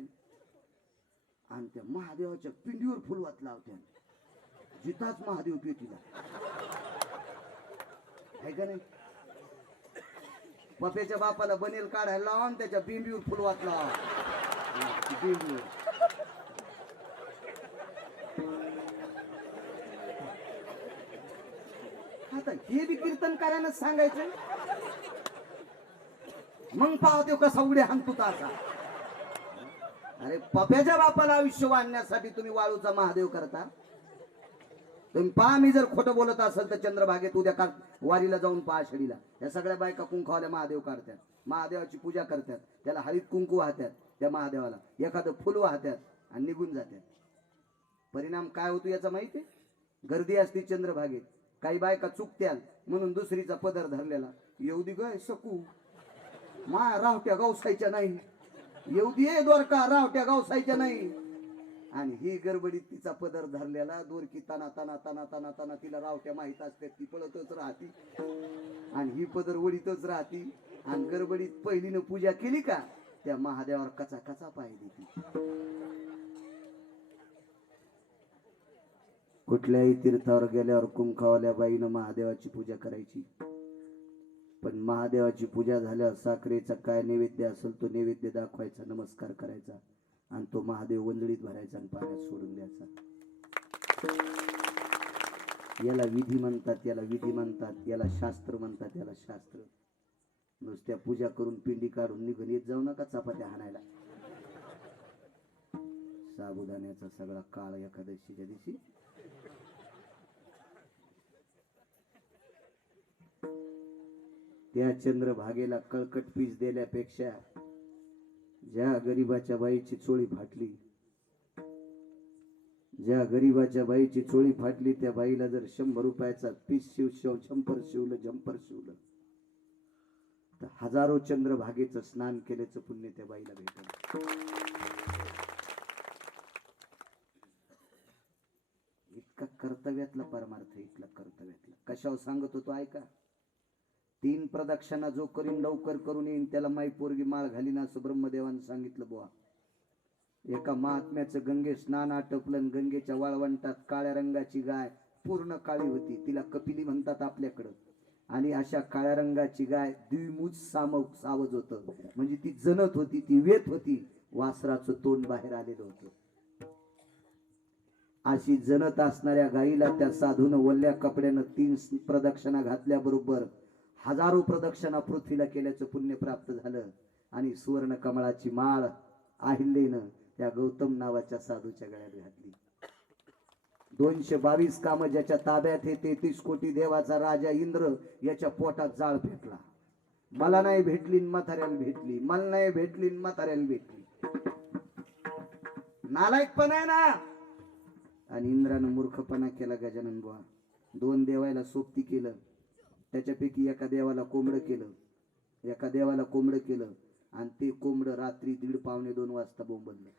आणि त्या महादेवाच्या पिंडीवर फुलवात लावत्या. जिताच महादेव पेटीला आहे का नाही. पप्याच्या बापाला बनेल काढायला लावा आणि त्याच्या बिंबीवर फुलवात लावा. बिंबीवर आता हे बी कीर्तन करायला सांगायचं. मग पाहतो कसा उड्या हाणतो असा. अरे पप्याच्या बापाला आयुष्य वाढण्यासाठी तुम्ही वाळूचा महादेव करता. तुम्ही पहा, मी जर खोटं बोलत असेल तर चंद्रभागेत उद्या का वारीला जाऊन पहा. आषाढीला या सगळ्या बायका कुंकवाल्या महादेव काढतात, महादेवाची पूजा करतात, त्याला हळीत कुंकू वाहतात, त्या महादेवाला एखादं फुल वाहतात आणि निघून जातात. परिणाम काय होतो याचा माहिती आहे. गर्दी असते चंद्रभागेत, काही बायका चुकत्याल म्हणून दुसरीचा पदर धरलेला. येऊदी गाय सकू मा रावट्या गावसायच्या नाही, येऊदी आहे द्वारका रावट्या गावसायच्या नाही. आणि ही गडबडीत तिचा पदर धरलेला, दोरकी तना तना तना तना तना तिला रावट्या माहित असते, ती पळतच राहती आणि ही पदर वडीतच राहती. आणि गडबडीत पहिलीनं पूजा केली का त्या महादेवावर कचा कचा पाय देती. कुठल्याही तीर्थावर गेल्यावर कुंकावाल्या बाईनं महादेवाची पूजा करायची. पण महादेवाची पूजा झाल्यावर साखरेचा काय नैवेद्य असेल तो नैवेद्य दाखवायचा, नमस्कार करायचा आणि तो महादेव वंदळीत भरायचा आणि पाण्यात सोडून द्यायचा. याला विधी म्हणतात, याला विधी म्हणतात, याला शास्त्र म्हणतात, याला शास्त्र. नुसत्या पूजा करून पिंडी काढून निघून येत जाऊ नका चपात्या हाणायला. साबुदाण्याचा सगळा काळ एकादशीच्या दिवशी त्या चंद्रभागेला कळकट पीस दिल्यापेक्षा ज्या गरीबाच्या बाईची चोळी फाटली, ज्या गरीबाच्या बाईची चोळी फाटली त्या बाईला जर 100 रुपयाचा पीस झंपर शिवलं तर हजारो चंद्रभागेचं स्नान केल्याचं पुण्य त्या बाईला भेटेल. इतका कर्तव्यातला परमार्थ, इतला कर्तव्यातला. कशावर सांगत होतो ऐका. 3 प्रदक्षिणा जो करीन लवकर करून येईन त्याला माई पोरगी माळ घालीन असं ब्रह्मदेवानं सांगितलं बुवा. एका महात्म्याचं गंगे स्नान आटपलं, गंगेच्या वाळवंटात काळ्या रंगाची गाय पूर्ण काळी होती, तिला कपिली म्हणतात आपल्याकडं. आणि अशा काळ्या रंगाची गाय द्विमुज सावज होतं, म्हणजे ती जनत होती, ती वेत होती, वासराचं तोंड बाहेर आलेलं होतं. अशी जनत असणाऱ्या गाईला त्या साधून वल्ल्या कपड्यानं 3 प्रदक्षिणा घातल्याबरोबर हजारो प्रदक्षिणा पृथ्वीला केल्याचं पुण्य प्राप्त झालं. आणि सुवर्ण कमळाची माळ अहिल्यानं त्या गौतम नावाच्या साधूच्या गळ्यात घातली. 222 काम ज्याच्या ताब्यात हे 33 कोटी देवाचा राजा इंद्र याच्या पोटात जाळ फेकला. मला नाही भेटली म्हाताऱ्याला भेटली, मला नाही भेटली म्हाताऱ्याला भेटली. नालायकपणा आहे ना. आणि इंद्रानं मूर्खपणा केला गजानन बुवा. 2 देवाला सोबती केलं, त्याच्यापैकी एका देवाला कोंबडं केलं आणि ते कोंबडं रात्री 1:30 पावणे 2 वाजता बोंबललं.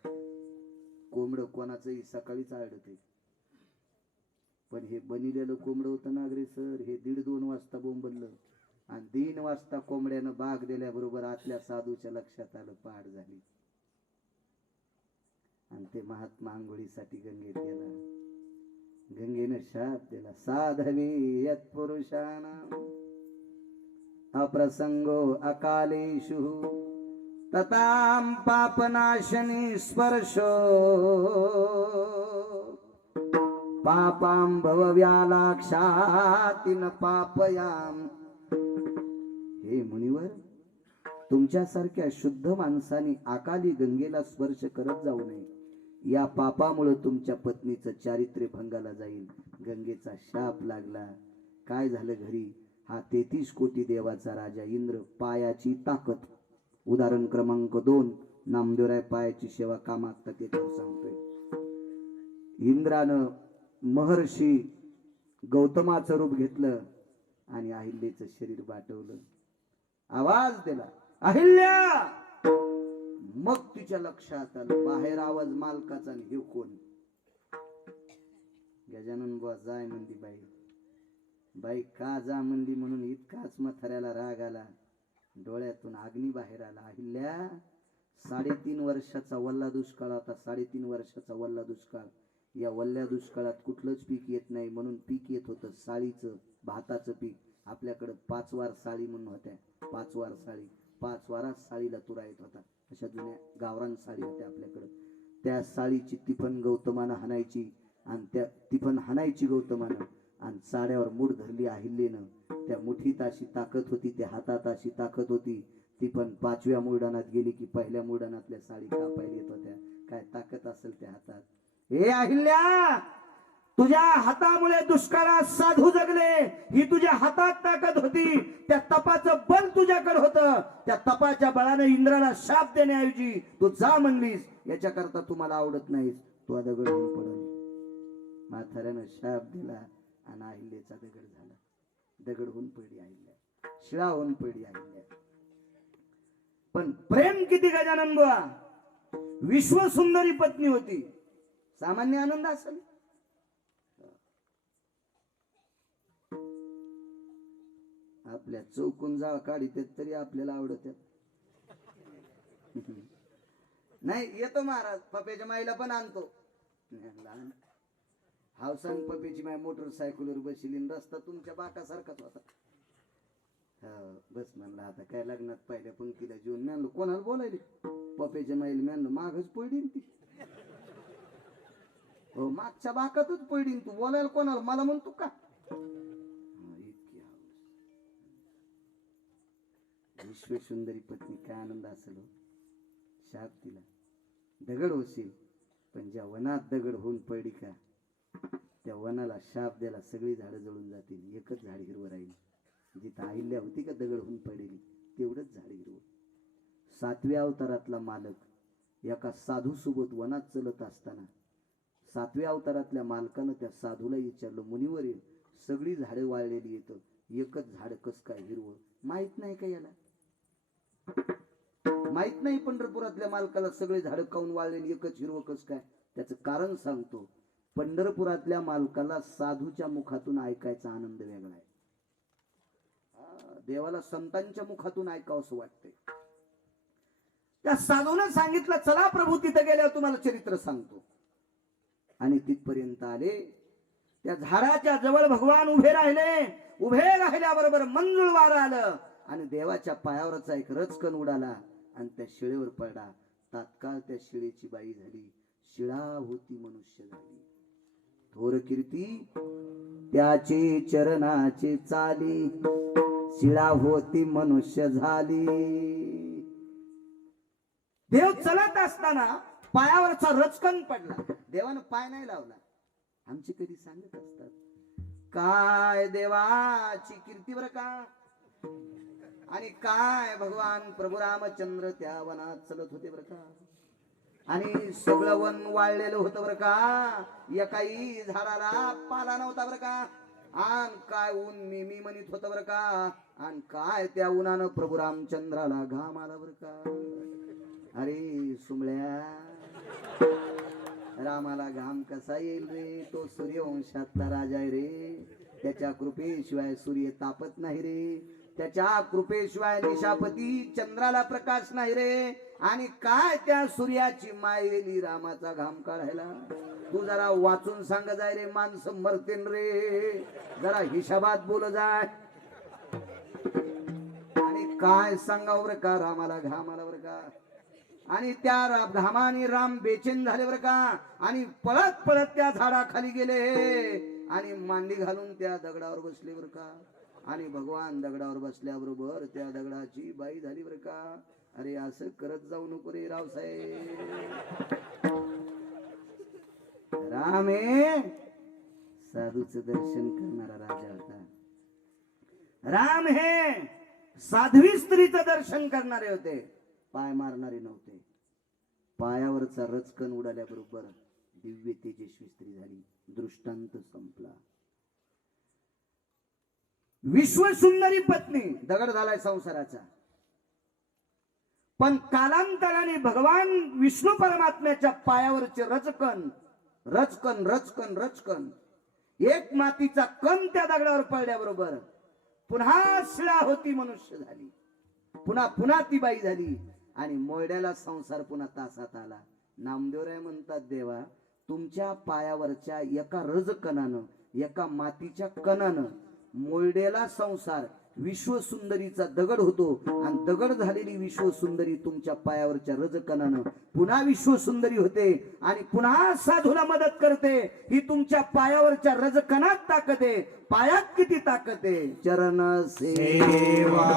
कोंबडं कोणाचंही सकाळीच आढळते, पण हे बनिलेलं कोंबडं होतं ना अग्रेसर, हे 1:30-2 वाजता बोंबललं. आणि 3 वाजता कोंबड्यानं बाग दिल्याबरोबर आतल्या साधूच्या लक्षात आलं, पहाट झाली. आणि ते महात्मा आंघोळीसाठी गंगेत गेला. गंगेनं शाप दिला, साधवी यत पुरुषाना अप्रसंगो अकालेषु ततां पापनाशनी स्पर्शो पापां भवव्यालाक्षाति न पापयाम. हे मुनिवर, तुमच्यासारख्या शुद्ध माणसाने अकाली गंगेला स्पर्श करत जाऊ नये. या पापामुळे तुमच्या पत्नीचं चारित्र्य भंगाला जाईल. गंगेचा शाप लागला. काय झालं घरी? हा 33 कोटी देवाचा राजा इंद्र, पायाची ताकद. उदाहरण क्रमांक 2, नामदेवराय पायाची सेवा का मागतात ते सांगतोय. इंद्रानं महर्षी गौतमाचं रूप घेतलं आणि अहिल्याचं शरीर बाटवलं. आवाज दिला, अहिल्या. मग तिच्या लक्षात आलं, बाहेर आवाज मालकाचा आणि हे कोण? गजानन बुवा जाय म्हणली बाई. बाई का जा म्हणली म्हणून इतकाच म्हाताऱ्याला राग आला. डोळ्यातून अग्नी बाहेर आला. अहिल्या, 3.5 वर्षाचा वल्ला दुष्काळ होता. 3.5 वर्षाचा वल्ला दुष्काळ. या वल्ल्या दुष्काळात कुठलंच पीक येत नाही म्हणून पीक येत होतं साळीचं, भाताचं पीक. आपल्याकडं 5 वार साळी म्हणून होत्या. 5 वार साळी, 5 वारात साळीला तुरा येत होता. अशा जुन्या गावरान साळी होत्या आपल्याकडं. त्या साळीची तिफन गौतमानं हाणायची आणि त्या तिफन हाणायची गौतमानं आणि साड्यावर मूठ धरली अहिल्यानं. त्या मुठीत अशी ताकद होती, त्या हातात अशी ताकद होती. ती पण 5व्या मुरडानात गेली की पहिल्या मुरडानातल्या साडी कापायला येत होत्या. काय ताकद असेल त्या हातात. हे अहिल्या, तुझ्या हातामुळे दुष्काळात साधू जगले. ही तुझ्या हातात ताकद होती. त्या तपाचं बल तुझ्याकडे होतं. त्या तपाच्या बळाने इंद्राला शाप देण्याऐवजी तू जा म्हणलीस. याच्याकरता तुम्हाला आवडत नाहीस. तू दगड होऊन पडली. म्हाताऱ्यानं शाप दिला आणि अहिल्याचा दगड झाला. दगड होऊन पडली अहिल्या, शिळा होऊन पडली अहिल्या. पण प्रेम किती गजानन बुवा. विश्वसुंदरी पत्नी होती. सामान्य आनंद असेल. आपल्या चौकून जाळ काढीत तरी आपल्याला आवडत नाही. येतो महाराज, पप्याच्या माईला पण आणतो. हावसान पप्याची माय मोटरसायकलवर बसली. रस्ता तुमच्या बाकासारखाच होता. बस म्हणलं आता काय लग्नात पहिल्या पंक्तीला जेवण. म्हणलं कोणाला बोलायले? पप्याच्या माईला. म्हणलं मागच पडीन ती. हो, मागच्या बाकातच पडीन तू. बोलायला कोणाला? मला म्हणतो का? इतकी विश्वसुंदरी पत्नी. काय आनंद असेल. शाप दिला, दगड होशील. पण ज्या वनात दगड होऊन पडली का, त्या वनाला शाप द्यायला सगळी झाडं जळून जातील. एकच झाड हिरवं राहील. जिथं अहिल्या होती का दगड होऊन पडलेली, तेवढंच झाड हिरवं. 7व्या अवतारातला मालक एका साधू सोबत वनात चलत असताना 7व्या अवतारातल्या मालकानं त्या साधूला विचारलं, मुनिवर सगळी झाडं वाळलेली येतं, एकच झाड कस काय हिरवं? माहित नाही का याला? माहित नाही पंढरपुरातल्या मालकाला सगळे झाडं काऊन वाळलेली एकच हिरवं कस काय? त्याचं कारण सांगतो. पंढरपुरातल्या मालकाला साधूच्या मुखातून ऐकायचा आनंद वेगळा आहे. देवाला संतांच्या मुखातून ऐकावं असं वाटतंय. त्या साधूने सांगितलं, चला प्रभू तिथे गेल्यावर तुम्हाला चरित्र सांगतो. आणि तिथपर्यंत आले. त्या झाडाच्या जवळ भगवान उभे राहिले. उभे राहिल्याबरोबर मंजुळ वारं आलं आणि देवाच्या पायावरचा एक रचकन उडाला आणि त्या शिळेवर पडला. तात्काळ त्या शिळेची बाई झाली. शिळा होती मनुष्य झाली. थोर कीर्ती त्याचे चरणाचे चाली, शिळा होती मनुष्य झाली. देव चलत असताना पायावरचा रचकन पडला. देवानं पाय नाही लावला. आमची कधी सांगत असतात, काय देवाची कीर्ती बर का. आणि काय भगवान प्रभू रामचंद्र त्या वनात चलत होते बर का. आणि सगळं वन वाळलेलं होतं बर का. एकाही झाडाला पाला नव्हता बर का. आन काय ऊन मी म्हणत होतं बर का. आणि काय त्या उन्हानं प्रभू रामचंद्राला घाम आला बर का. अरे सुमळ्या, रामाला घाम कसा येईल रे. तो सूर्यवंशातला राजा आहे रे. त्याच्या कृपेशिवाय सूर्य तापत नाही रे. त्याच्या कृपेशिवाय निशापती चंद्राला प्रकाश नाही रे. आणि काय त्या सूर्याची मायेली रामाचा घाम काढायला. तू जरा वाचून सांग जाय रे. माणसं मरतेन रे. जरा हिशाबात बोल जाय. काय सांगाव बरं का रामाला घामाला बरं का. आणि त्या घामाने राम बेचैन झाले बरं का. आणि पळत पळत त्या झाडाखाली गेले आणि मांडी घालून त्या दगडावर बसले बरं का. आणि भगवान दगडावर बसल्याबरोबर त्या दगडाची बाई झाली बरं का. अरे असं करत जाऊ नको रे रावसाहेब. राम हे साधूचं दर्शन करणारा राजा होता. राम हे साध्वी स्त्रीचं दर्शन करणारे होते, पाय मारणारे नव्हते. पायावरचा रचकन उडाल्याबरोबर दिव्य तेजस्वी स्त्री झाली. दृष्टांत संपला. विश्वसुंदरी पत्नी दगड झालाय संसाराचा. पण कालांतराने भगवान विष्णू परमात्म्याच्या पायावरचे रचकन रचकन रचकन रचकन एक मातीचा कण त्या दगडावर पडल्याबरोबर पुन्हा शिळा होती मनुष्य झाली. पुन्हा पुन्हा ती बाई झाली आणि मोड्याला संसार पुन्हा तासात आला. नामदेवराय म्हणतात देवा तुमच्या पायावरच्या एका रजकणानं एका मातीच्या कणानं मोड्याला संसार विश्वसुंदरीचा दगड होतो आणि दगड झालेली विश्वसुंदरी तुमच्या पायावरच्या रजकणानं पुन्हा विश्वसुंदरी होते आणि पुन्हा साधूला मदत करते. ही तुमच्या पायावरच्या रजकणात ताकद आहे. पायात किती ताकद आहे. चरण सेवा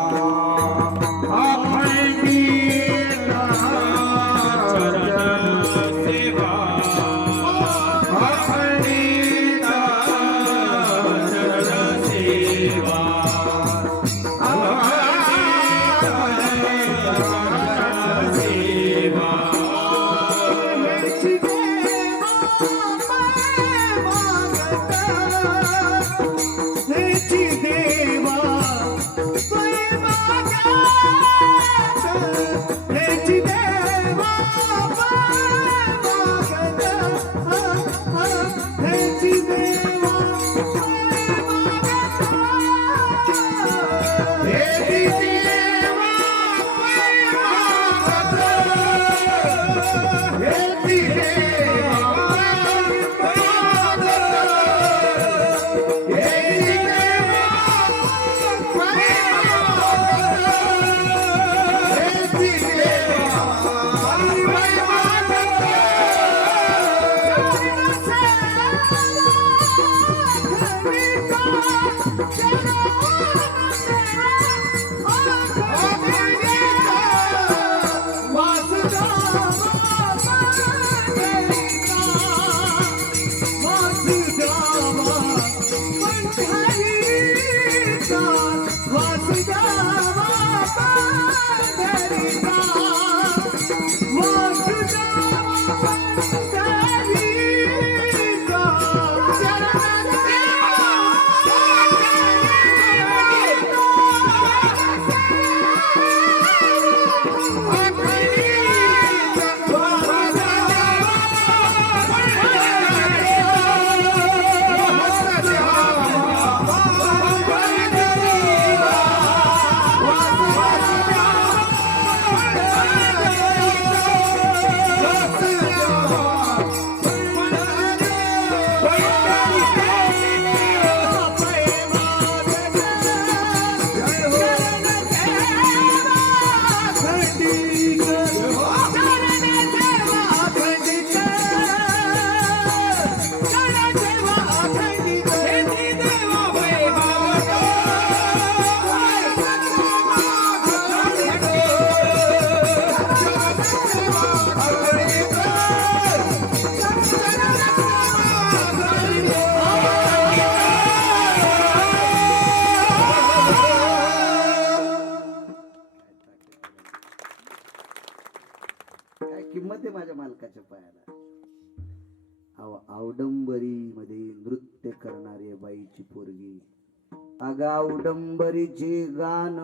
किंमत आहे माझ्या मालकाच्या पायाला. औडंबरी मध्ये नृत्य करणारी बाईची पोरगी. अगा औडंबरीचे गान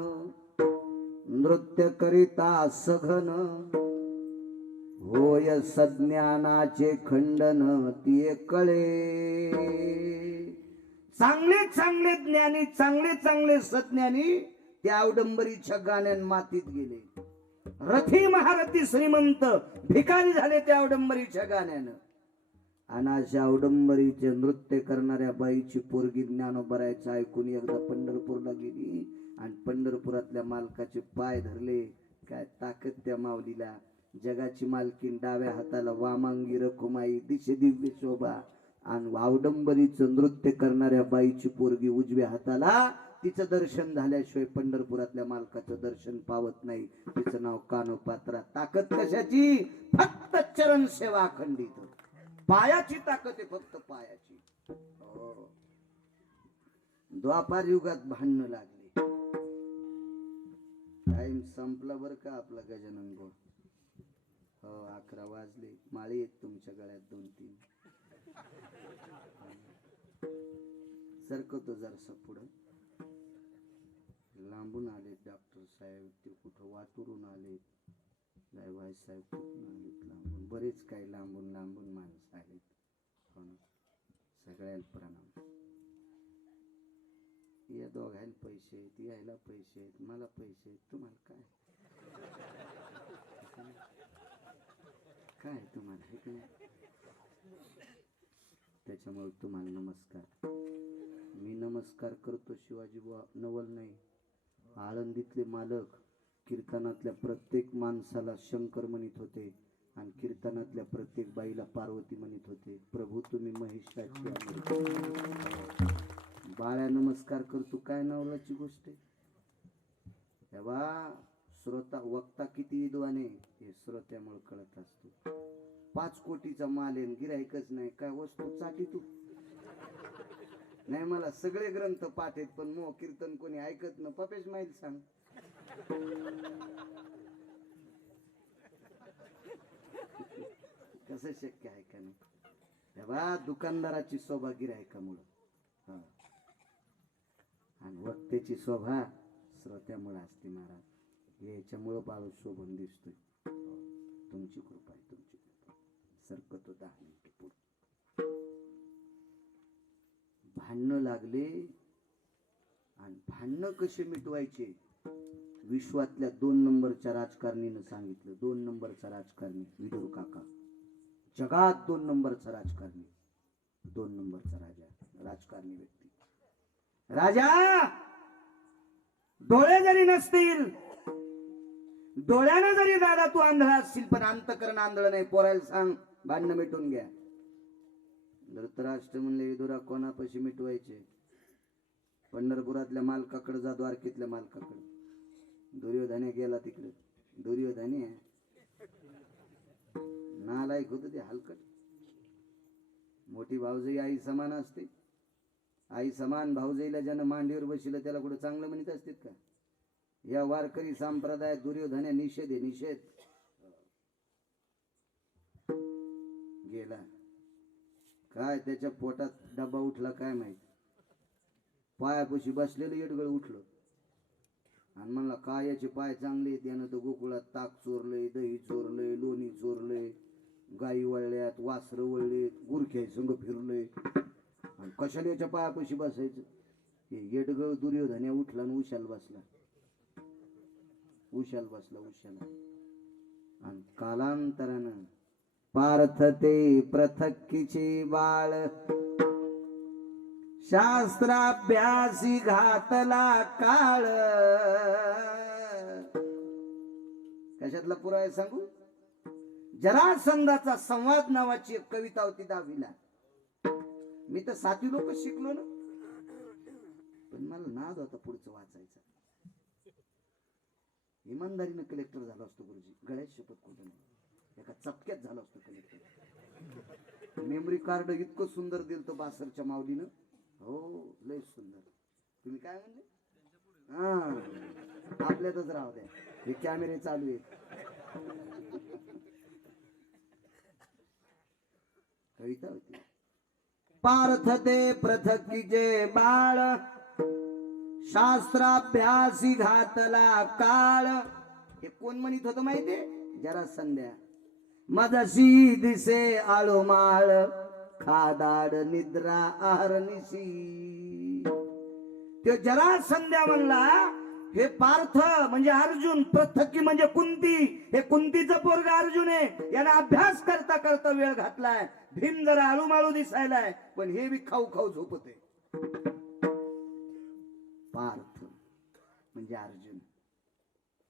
नृत्य करिता सघन होय सज्ञानाचे खंडन ती कळे. चांगले चांगले ज्ञानी चांगले चांगले सज्ञानी त्या औडंबरीच्या गाण्यान मातीत गेले. रथी महारथी श्रीमंत भिकारी झाले त्या औडंबरीच्या गाण्यानं. आणि अशा औडंबरीचे नृत्य करणाऱ्या बाईची पोरगी ज्ञानोबरायचं ऐकून एकदा पंढरपूरला गेली आणि पंढरपुरातल्या मालकाचे पाय धरले. काय ताकद त्या माऊलीला. जगाची मालकीन डाव्या हाताला वामांगी रखुमाई दिशे दिव्य शोभा आणि औडंबरीचं नृत्य करणाऱ्या बाईची पोरगी उजव्या हाताला. तिचं दर्शन झाल्याशिवाय पंढरपुरातल्या मालकाचं दर्शन पावत नाही. तिचं नाव कानोपात्रा. ताकद कशाची? फक्त चरण सेवा अखंडित. पायाची ताकद आहे, फक्त पायाची. हो. द्वापार युगात भांडणं लागली. टाइम संपला बर का आपला गजानन गो. हो 11 वाजले. माळी आहेत तुमच्या गळ्यात 2-3. सरकतो जरासं पुढं. लांबून आले डॉक्टर साहेब, ते कुठं वातुरून आले. भाई साहेब कुठून आलेत लांबून. बरेच काही लांबून लांबून माणसं आलेत. हो ना. सगळ्याला प्रणाम. या दोघायला पैसे आहेत, यायला पैसे आहेत, मला पैसे आहेत. तुम्हाला काय काय तुम्हाला हे काय? त्याच्यामुळे तुम्हाला नमस्कार. मी नमस्कार करतो शिवाजी बुवा नवल नाही. आळंदीतले मालक कीर्तनातल्या प्रत्येक माणसाला शंकर म्हणत होते आणि कीर्तनातल्या प्रत्येक बाईला पार्वती म्हणत होते. प्रभू तुम्ही महिषाची बाळ्या नमस्कार करतो. काय नवलाची गोष्ट आहे. तेव्हा श्रोता वक्ता किती विद्वाने हे श्रोत्यामुळे कळत असतो. 5 कोटीचा माल आहे, गिरायकच नाही. काय वस्तू साठी तू नाही. मला सगळे ग्रंथ पाठ आहेत पण मो कीर्तन कोणी ऐकत न. पपेश माईल सांग. कसं शक्य आहे का नाही. तेव्हा दुकानदाराची शोभा गिरायकामुळं आणि वक्त्याची शोभा श्रोत्यामुळे असते महाराज. याच्यामुळं बाळ शोभून दिसतोय. तुमची कृपा आहे, तुमची कृपा. सरकतो 10 मिनिट पुढे. भांडणं लागले आणि भांडणं कसे मिटवायचे विश्वातल्या 2 नंबरच्या राजकारणीनं सांगितलं. 2 नंबरचा राजकारणी विदुर काका. जगात 2 नंबरचा राजकारणी, 2 नंबरचा राजा, राजकारणी व्यक्ती. राजा डोळे जरी नसतील, डोळ्यानं जरी दादा तू आंधळा असशील पण अंतकरण आंधळ नाही. पोरायला सांग भांडणं मिटून घ्या. धृतराष्ट्र म्हणले विदुरा कोणापाशी मिटवायचे? पंढरपुरातल्या मालकाकडे जा, द्वारकेतल्या मालकाकडे. दुर्योधने गेला तिकडे. दुर्योधने नालायक होत ते हलकट. मोठी भाऊजाई आई समान असते. आई समान भाऊजाईला ज्यानं मांडीवर बसलं त्याला कुठे चांगलं म्हणत असतात का? या वारकरी संप्रदायात दुर्योधने निषेध आहे, निषेध. गेला काय त्याच्या पोटात डब्बा उठला काय माहित. पायापाशी बसलेलं येडगळ उठलं आणि म्हणला काय याचे पाय चांगले आहेत. यानं तर गोकुळात ताक चोरलंय, दही चोरलंय, लोणी चोरलंय, गाई वळल्यात, वासरं वळलेत, गुरख्या संग फिरलंय आणि कशाला याच्या पायापाशी बसायचं. हे येडगळ दुर्योधने उठला आणि उशाला बसला. उशाला आणि कालांतरानं पार्थ ते पृथक्कीचे बाळ शास्त्राभ्यासी घातला काळ. कशातला पुरावा सांगू? जरासंधाचा संवाद नावाची एक कविता होती 10वीला. मी तर 7वी लोक शिकलो ना, पण मला नाद होता पुढचं वाचायचा. इमानदारीनं कलेक्टर झालो असतो गुरुजी. गळ्यात शपथ कुठं नाही. एका चपक्यात झालो असतो कलेक्टर. मेमरी कार्ड इतकं सुंदर दिलं तर बासरच्या माऊलीनं. हो लय सुंदर. तुम्ही काय म्हणले? हा आपल्यातच राहू द्या, हे कॅमेरे चालू आहेत. कविता होती. पार्थ ते पृथक्कीचे बाळ शास्त्राभ्यासी घातला काळ. हे कोण म्हणत होतं माहितीये? जरासंध्या. मदशी दिसे आळोमाळ खादाड निद्रा आहरनिशी. तो जरासंध्या म्हणला हे पार्थ म्हणजे अर्जुन, पृथ्वी म्हणजे कुंती, हे कुंतीचं पोरग अर्जुन आहे. याने अभ्यास करता करता वेळ घातलाय. भीम जरा आळूमाळू दिसायलाय, पण हे बी खाऊ खाऊ झोपते. पार्थ म्हणजे अर्जुन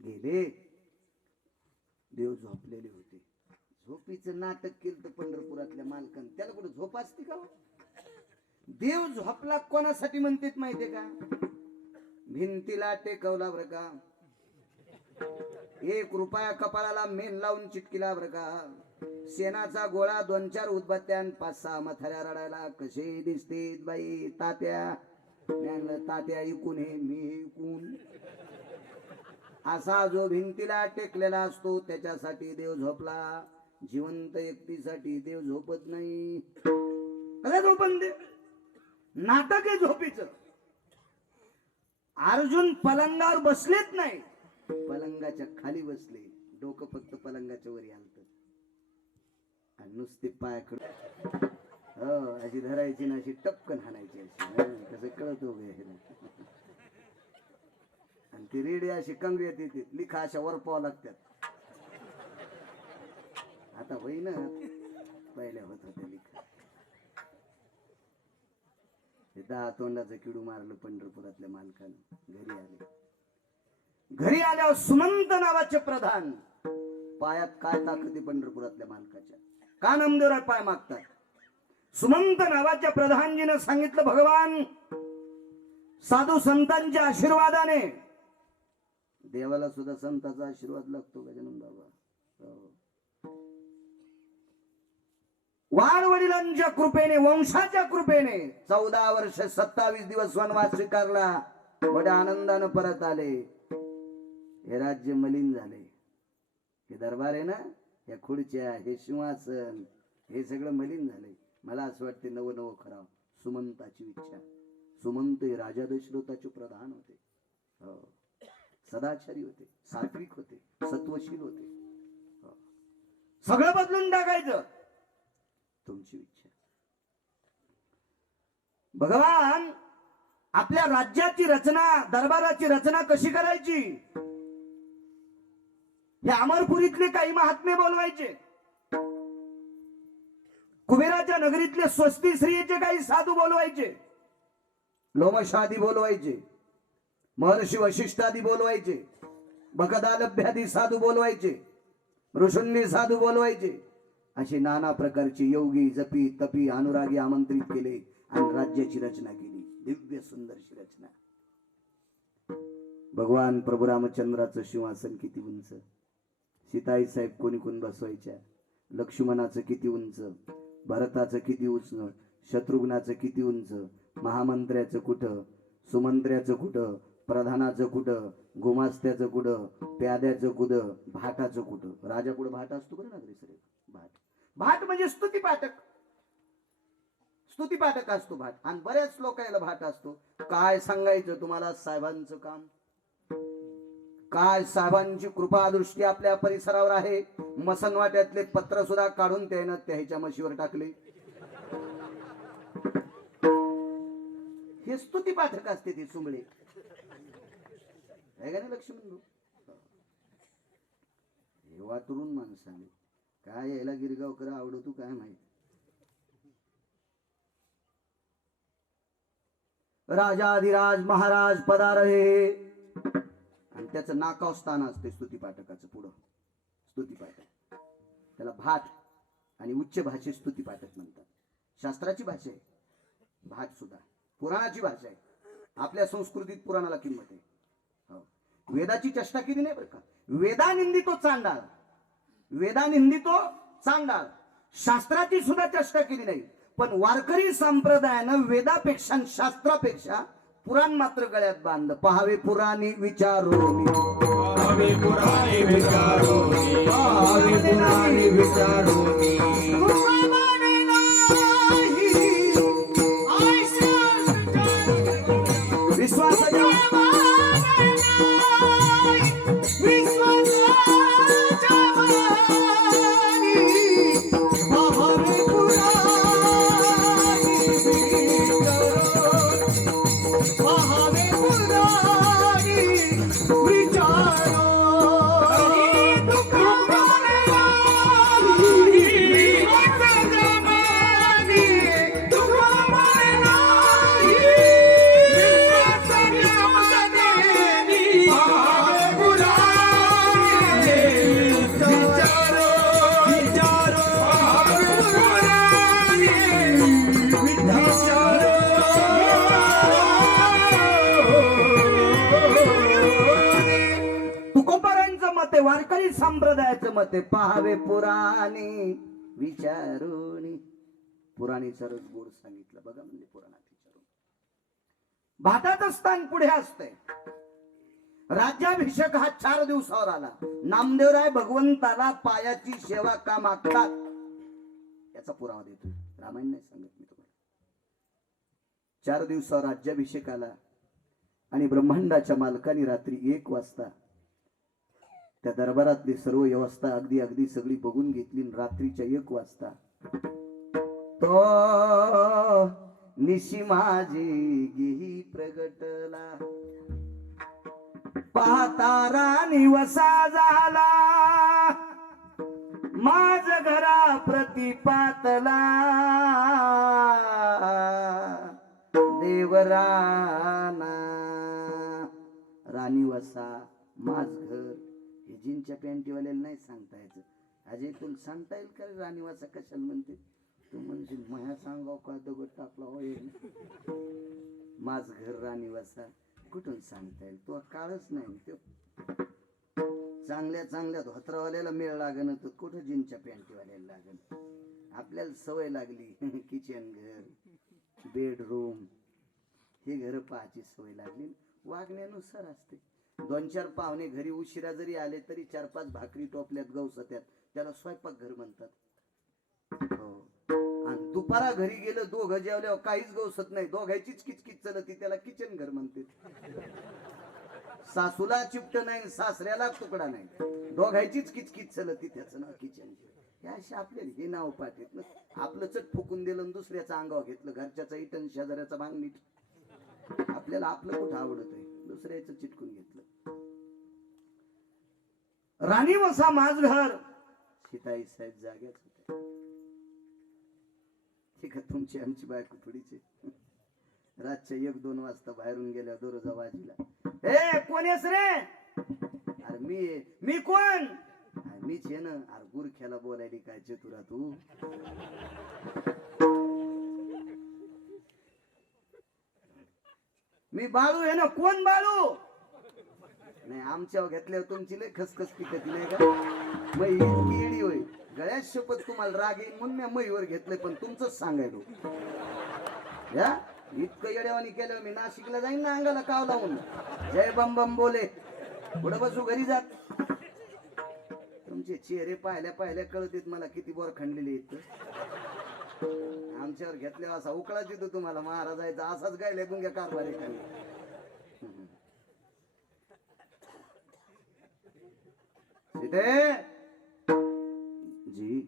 गेले. देव झोपलेले होते. झोपीचं नाटक केलं पंढरपुरातल्या मालकान. त्याला कुठे झोप असते का? देव झोपला कोणासाठी म्हणतात माहितीये का? भिंतीला टेकवला बरं का, 1 रुपया कपाळाला मेन लावून चिटकिला बरं का, शेणाचा गोळा 2-4 उदबत्त्यान 5-6 मथाऱ्या रडायला. कसे दिसते बाई तात्या? तात्या इकून हे मी इकून. असा जो भिंतीला टेकलेला असतो त्याच्यासाठी देव झोपला. जिवंत व्यक्तीसाठी देव झोपत नाही. कसा झोपन दे? नाटक आहे झोपीचं. अर्जुन पलंगावर बसलेच नाही, पलंगाच्या खाली बसले. डोकं फक्त पलंगाच्या वरी आलत आणि नुसते पायाकडे अशी धरायची ना, अशी टपकन हाणायची अशी. कसं कळत आणि ती रेडी अशी कंगऱ्यात येते. लिखा अशा वरपाव लागतात. आता होईना, पहिल्या होत होत्या लिखा. 10 तोंडाचं किडू मारलं पंढरपुरातल्या मालकानं. घरी आले. घरी आल्यावर सुमंत नावाचे प्रधान. पायात काय ताकद आहे पंढरपुरातल्या मालकाच्या? का नामदेवराय पाय मागतात? सुमंत नावाच्या प्रधानजीने सांगितलं, भगवान साधू संतांच्या आशीर्वादाने. देवाला सुद्धा संतांचा आशीर्वाद लागतो गजानन बाबा. वाडवडिलांच्या कृपेने, वंशाच्या कृपेने 14 वर्ष 27 दिवस वनवास स्वीकारला. मोठ्या आनंदानं परत आले. हे राज्य मलिन झाले. हे दरबार आहे ना, या खुर्च्या, हे सिंहासन, हे सगळं मलिन झाले. मला असं वाटते नवं खराव. सुमंताची इच्छा. सुमंत हे राजा दशरथाचे प्रधान होते. हो, सदाचारी होते, सात्विक होते, सत्वशील होते. हो, सगळं बदलून टाकायचं. तुमची इच्छा. भगवान आपल्या राज्याची रचना, दरबाराची रचना कशी करायची? हे अमरपुरीतले काही महात्मे बोलवायचे. कुबेराच्या नगरीतले स्वस्ती स्त्रियेचे काही साधू बोलवायचे. लोमशादी बोलवायचे. महर्षी वशिष्ठादी बोलवायचे. बकदालभ्यादी साधू बोलवायचे. ऋषुंनी साधू बोलवायचे. असे नाना प्रकारचे योगी, जपी, तपी, अनुरागी आमंत्रित केले आणि राज्याची रचना केली. दिव्य सुंदरशी रचना. भगवान प्रभू रामचंद्राचं सिंहासन किती उंच, सीताई साहेब कोणी कोण बसवायच्या, लक्ष्मणाचं किती उंच, भरताचं किती उंच, शत्रुघ्नाचं किती उंच, महामंत्र्याचं कुठं, सुमंत्र्याचं कुठं, प्रधानाचं कुठं, गुमास्त्याचं कुठं, प्याद्याचं कुठं, भाटाचं कुठं. राजा कुठं भाट असतो बरं ना सर. भाट, भाट म्हणजे स्तुतीपाठक. स्तुतीपाठक असतो भाट. आणि बऱ्याच लोकांना भाट असतो. काय सांगायचं तुम्हाला साहेबांचं काम, काय साहेबांची कृपा दृष्टी आपल्या परिसरावर आहे. मसनवाट्यातले पत्र सुद्धा काढून त्यानं त्याच्या म्हशीवर टाकले. हे स्तुतीपाठक असते ते सुंबळे. आहे का नाही लक्ष्मण? हे वातरून माणसाने काय यायला गिरगावकर आवडतो काय माहित. राजाधिराज महाराज पधारे. आणि त्याचं नाकाव स्थान असते स्तुतीपाठकाचं. पुढं स्तुतीपाठक, त्याला भाट आणि उच्च भाषेत स्तुतीपाठक म्हणतात. शास्त्राची भाषा आहे भाट सुद्धा, पुराणाची भाषा आहे. आपल्या संस्कृतीत पुराणाला किंमत आहे. वेदाची चेष्टा केली नाही बरं का. वेदा निंदितो चांडाळ, वेदा निंदितो चांडाळ. शास्त्राची सुद्धा चेष्टा केली नाही. पण वारकरी संप्रदायानं वेदापेक्षा शास्त्रापेक्षा पुराण मात्र गळ्यात बांधलं. पहावे पुराणी विचारोनी, पहावे पुराणे विचारोनी, पहावे पुराणे विचारोनी. विश्वासाच्या वारकरी संप्रदायाचं मत आहे, पाहावे पुराणी विचारून. पुराणीचं रस गोड सांगितलं बघा, म्हणजे पुराणात विचारून. भाताचं स्थान पुढे असतंय. राज्याभिषेक हा 4 दिवसावर आला. नामदेवराय भगवंताला पायाची सेवा का मागतात याचा पुरावा देतो. रामायण नाही सांगत मी तुम्हाला. 4 दिवसावर राज्याभिषेक आला आणि ब्रह्मांडाच्या मालकाने रात्री 1 वाजता त्या दरबारातली सर्व व्यवस्था अगदी सगळी बघून घेतली. रात्रीच्या 1 वाजता तो निशी माझी गेही प्रगटला, पाहता राणी वसा झाला, माझ घरा प्रतिपातला, देवराना. राणी वसा माझ घर हे जीनच्या पॅन्टीवाल्याला नाही सांगता यायचं. अजय तुला सांगता येईल का राणी वसा कशाला म्हणते? तू म्हणजे माया सांगाव का दगड टाकला होय. माझ घर राणी वसा कुठून सांगता येईल? तो काळच नाही. तो चांगल्या धोत्रावाल्याला मेळ लागण तर कुठं जीनच्या पॅन्टीवाल्याला लागण. आपल्याला सवय लागली किचन घर, बेडरूम हे घर पाहायची सवय लागली. वागण्यानुसार असते. 2-4 पाहुणे घरी उशिरा जरी आले तरी 4-5 भाकरी टोपल्यात गवसत्यात, त्याला स्वयंपाक घर म्हणतात. हो. आणि दुपारा घरी गेलं, दोघं जेवल्यावर काहीच गवसत नाही, दोघांचीच किचकिच चलती, त्याला किचन घर म्हणते. सासूला चिपट नाही, सासऱ्याला तुकडा नाही, दोघांचीच किचकिच चलती, त्याचं नाव किचन घर. हे असे आपल्याला हे नाव पाठवत ना. आपलं चट फुकून दिलं आणि दुसऱ्याचं अंगावर घेतलं. घरच्याचा इटन, शेजाऱ्याचा भांग नीट. आपल्याला आपलं कुठं आवडत आहे, दुसऱ्याचं चिटकून घेतलं. राणी वसा माझ घर. सीताई साहेब जाग्याच होते. ठीक आहे, तुमची आमची बायको थोडीची. रातच्या 1-2 वाजता बाहेरून गेल्या दोरोजा वाजीला, ए कोण आहेस रे? अरे मी कोण? मीच आहे ना. अरे गुरख्याला बोलायली काय चतुरा तू? मी बाळू आहे ना. कोण बाळू? नाही, आमच्यावर घेतल्यावर तुमची लय खसखस पिकती नाही का? मग इतकी येडी होय. गळ्यात शपथ तुम्हाला राग येईल म्हणून मी मईवर घेतलंय, पण तुमचंच सांगायलो. या इतकं येड्यावानी केलं मी नाशिकला जाईन ना अंगाला काव लावून. जय बम बम बोले. पुढे बसू घरी जात. तुमचे चेहरे पाहिल्या कळत मला किती बोर खणलेले आहेत. आमच्यावर घेतल्यावर असा उकळाच येतो तुम्हाला महाराजायचा. असाच गायले गुंग्या कारभार एखादी. सीते जी,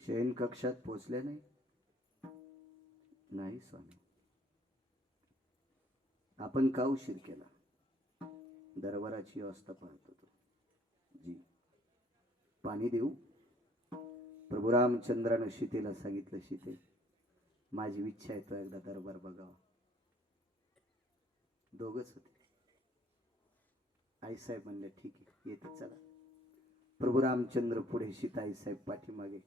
शयन कक्षात पोचले नाही? नाही स्वामी. आपण का उशीर केला? दरबाराची अवस्था पाहत होतो. जी, पाणी देऊ? प्रभू रामचंद्रानं सीतेला सांगितलं, सीते माझी इच्छा आहे तो एकदा दरबार बघावा. दोघच होते. आईसाहेब म्हणले ठीक आहे, येते चला. प्रभू रामचंद्र पुढे, सीता आईसाहेब पाठीमागे,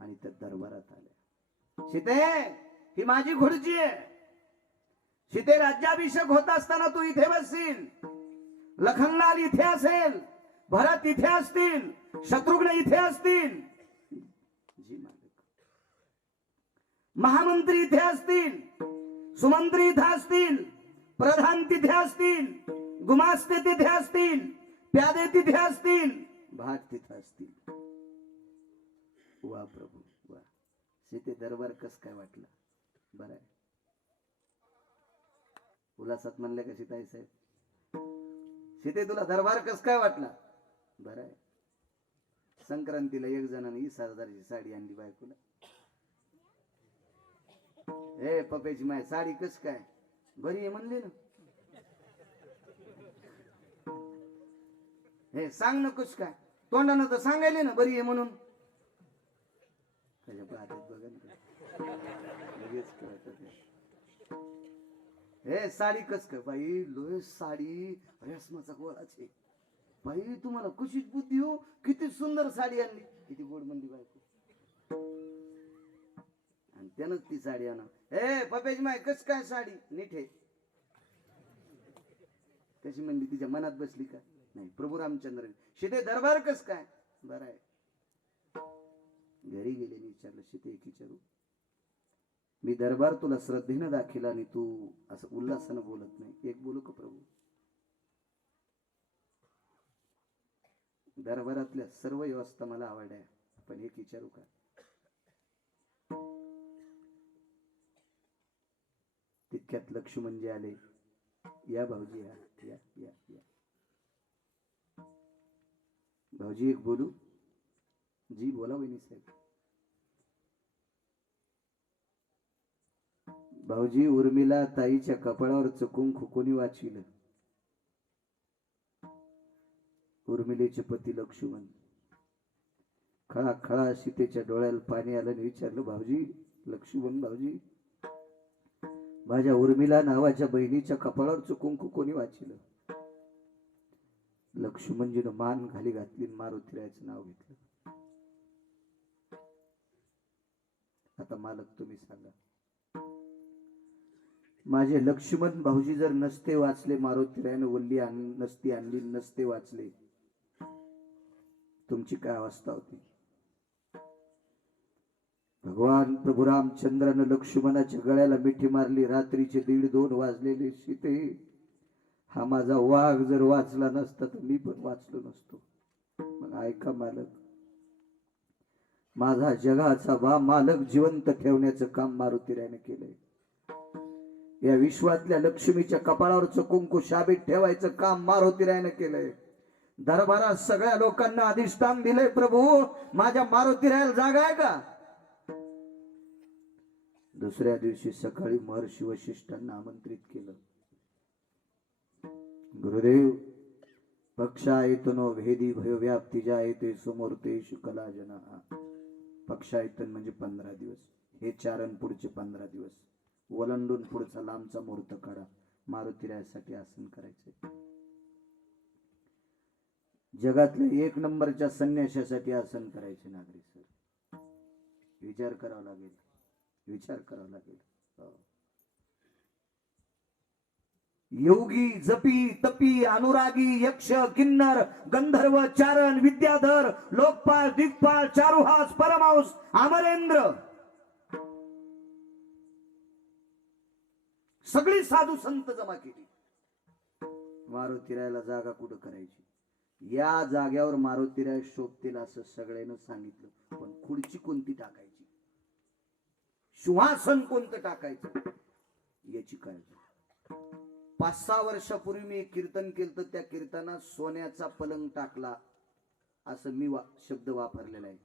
आणि त्या दरबारात आल्या. सीते ही माझी घोडची आहे. सीते राज्याभिषेक होत असताना तू इथे बसशील. लखनलाल इथे असेल, भरत इथे असतील, शत्रुघ्न इथे असतील, जी मालक. महामंत्री इथे असतील, सुमंत्री इथे असतील, प्रधान तिथे असतील, गुमास्ते तिथे असतील, प्यादे तिथे असतील, भाग तिथे असतील. वा प्रभू वा. सीते दरबार कस काय वाटला? बरं आहे. उल्हासात म्हणले का सीताई साहेब? सीते तुला दरबार कस काय वाटला? बरं आहे. संक्रांतीला 1 जणांनी 20,000ची साडी आणली बायकोला. ए पप्याची माय साडी कस काय? बरी आहे म्हणली ना. हे सांग ना कस काय? तोंडानं तर सांगायले ना बरी आहे म्हणून. त्याच्या पाहतात बघा लगेच कळत. हे साडी कस काय? बाई लोय साडी रेशमाचा गोळाचे. बाई तुम्हाला कशीच बुद्धी हो, किती सुंदर साडी आणली. किती गोड मंदी बायको. आणि त्यानंच ती साडी आणा. ए पप्याची माय कस काय साडी? नीट आहे. कशी म्हणली तिच्या मनात बसली का नाही. प्रभू रामचंद्र सीते दरबार कस काय बरं आहे. घरी गेले विचारलं सीते एक विचारू मी दरबार तुला श्रद्धेनं दाखिला आणि तू असं उल्हासानं बोलत नाही. एक बोलू का प्रभू. दरबारातल्या सर्व व्यवस्था मला आवडल्या पण एक विचारू का. तितक्यात लक्ष्मणजी आले. या भाऊजी या या या या भाऊजी एक बोलू. जी बोला वहिनी साहेब. भाऊजी उर्मिला ताईच्या कपाळावर चुकून खुकोनी वाचिलं. उर्मिलेचे पती लक्ष्मण खळा खळा सीतेच्या डोळ्याला पाणी आलं आणि विचारलं भाऊजी लक्ष्मण भाऊजी माझ्या उर्मिला नावाच्या बहिणीच्या कपाळावर चुकून कोणी वाचिलं. लक्ष्मणजीनं मान खाली घातली मारुतीरायाचं नाव घेतलं. आता मालक तुम्ही सांगा माझे लक्ष्मण भाऊजी जर नसते वाचले मारुतीरायानं वल्ली नसती आणली नसते वाचले तुमची काय अवस्था होती. भगवान प्रभू रामचंद्रानं लक्ष्मणाच्या गळ्याला मिठी मारली. रात्रीचे 1:30-2 वाजलेले. सीते हा माझा वाघ जर वाचला नसता तर मी पण वाचलो नसतो. मग ऐका मालक माझा जगाचा बा मालक जिवंत ठेवण्याचं काम मारुतीरायाने केलंय. या विश्वातल्या लक्ष्मीच्या कपाळावरचं कुंकू शाबीत ठेवायचं काम मारुतीरायाने केलंय. दरबारात सगळ्या लोकांना अधिष्ठान दिलंय. प्रभू माझ्या मारुतीरायाला जागा आहे का. दुसऱ्या दिवशी सकाळी महर्षी वशिष्ठांना आमंत्रित केलं. गुरुदेव पक्षायतनो भेदी भयो व्याप्ती जायते समोरतेषु कला जना. पक्षायतन म्हणजे 15 दिवस. हे 4 आणि पुढचे 15 दिवस ओलांडून पुढचा लांबचा मुहूर्त काढा. मारुतीरायासाठी आसन करायचे. जगातल्या 1 नंबरच्या संन्याशासाठी आसन करायचे. नागरिक सर विचार करावा लागेल. विचार करावा लागेल. योगी जपी तपी अनुरागी यक्ष किन्नर गंधर्व चारण विद्याधर लोकपाल दिग्पाल चारुहास परमांस अमरेंद्र सगळी साधू संत जमा केली. मारुतीरायाला जागा कुठं करायची. या जाग्यावर मारुतीराय शोभतील असं सगळ्यांना सांगितलं. पण खुर्ची कोणती टाकायची सिंहासन कोणतं टाकायचं याची काळजी. 5-6 वर्षापूर्वी मी कीर्तन केलं तर त्या कीर्तनात सोन्याचा पलंग टाकला असं मी शब्द वापरलेला आहे.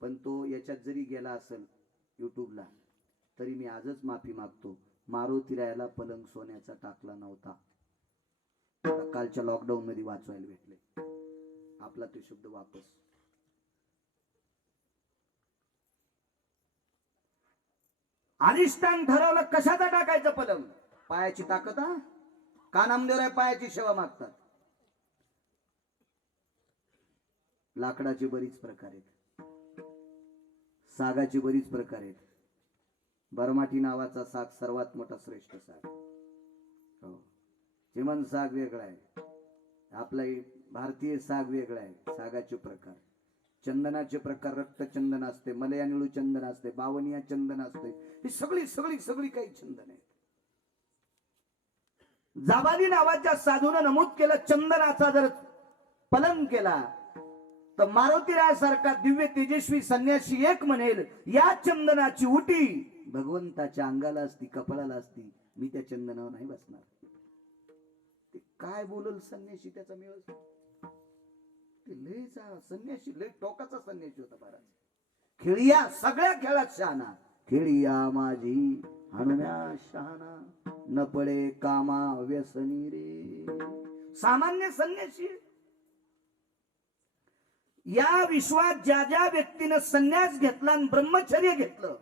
पण तो याच्यात जरी गेला असेल युट्यूबला तरी मी आजच माफी मागतो. मारुतीरायाला पलंग सोन्याचा टाकला नव्हता. कालच्या लॉकडाऊन मध्ये वाचवायला भेटले. आपला तो शब्द वापस. अधिष्ठान ठरवलं कशाचा टाकायचं पलंग. पायाची ताकद हा का नामदेवराय पायाची सेवा मागतात. लाकडाचे बरीच प्रकार आहेत. सागाचे बरीच प्रकार आहेत. बरमाटी नावाचा साग सर्वात मोठा श्रेष्ठ साग. हो चिमण साग वेगळा आहे. आपला भारतीय साग वेगळा आहे. सागाचे प्रकार चंदनाचे प्रकार रक्तचंदन असते मलयानिळू चंदन असते बावनिया चंदन असते. ही सगळी सगळी सगळी काही चंदन आहेत. जाबाली नावाच्या साधूने नमूद केलं चंदनाचा जर पलंग केला तर मारुतीरायासारखा दिव्य तेजस्वी संन्यासी एक म्हणेल या चंदनाची उटी भगवंताच्या अंगाला असती कपाळाला असती. मी त्या चंदनावर नाही बसणार. ते काय बोलल संन्यासी त्याचा मेळ. ते लयचा संन्यासी लय टोकाचा संन्यासी होता महाराज. खेळिया सगळ्या खेळात शहाणा. खेळिया माझी हनुम्या शहाणा न पडे कामा व्यसनी रे. सामान्य संन्यासी. या विश्वात ज्या ज्या व्यक्तीनं संन्यास घेतला आणि ब्रह्मचर्य घेतलं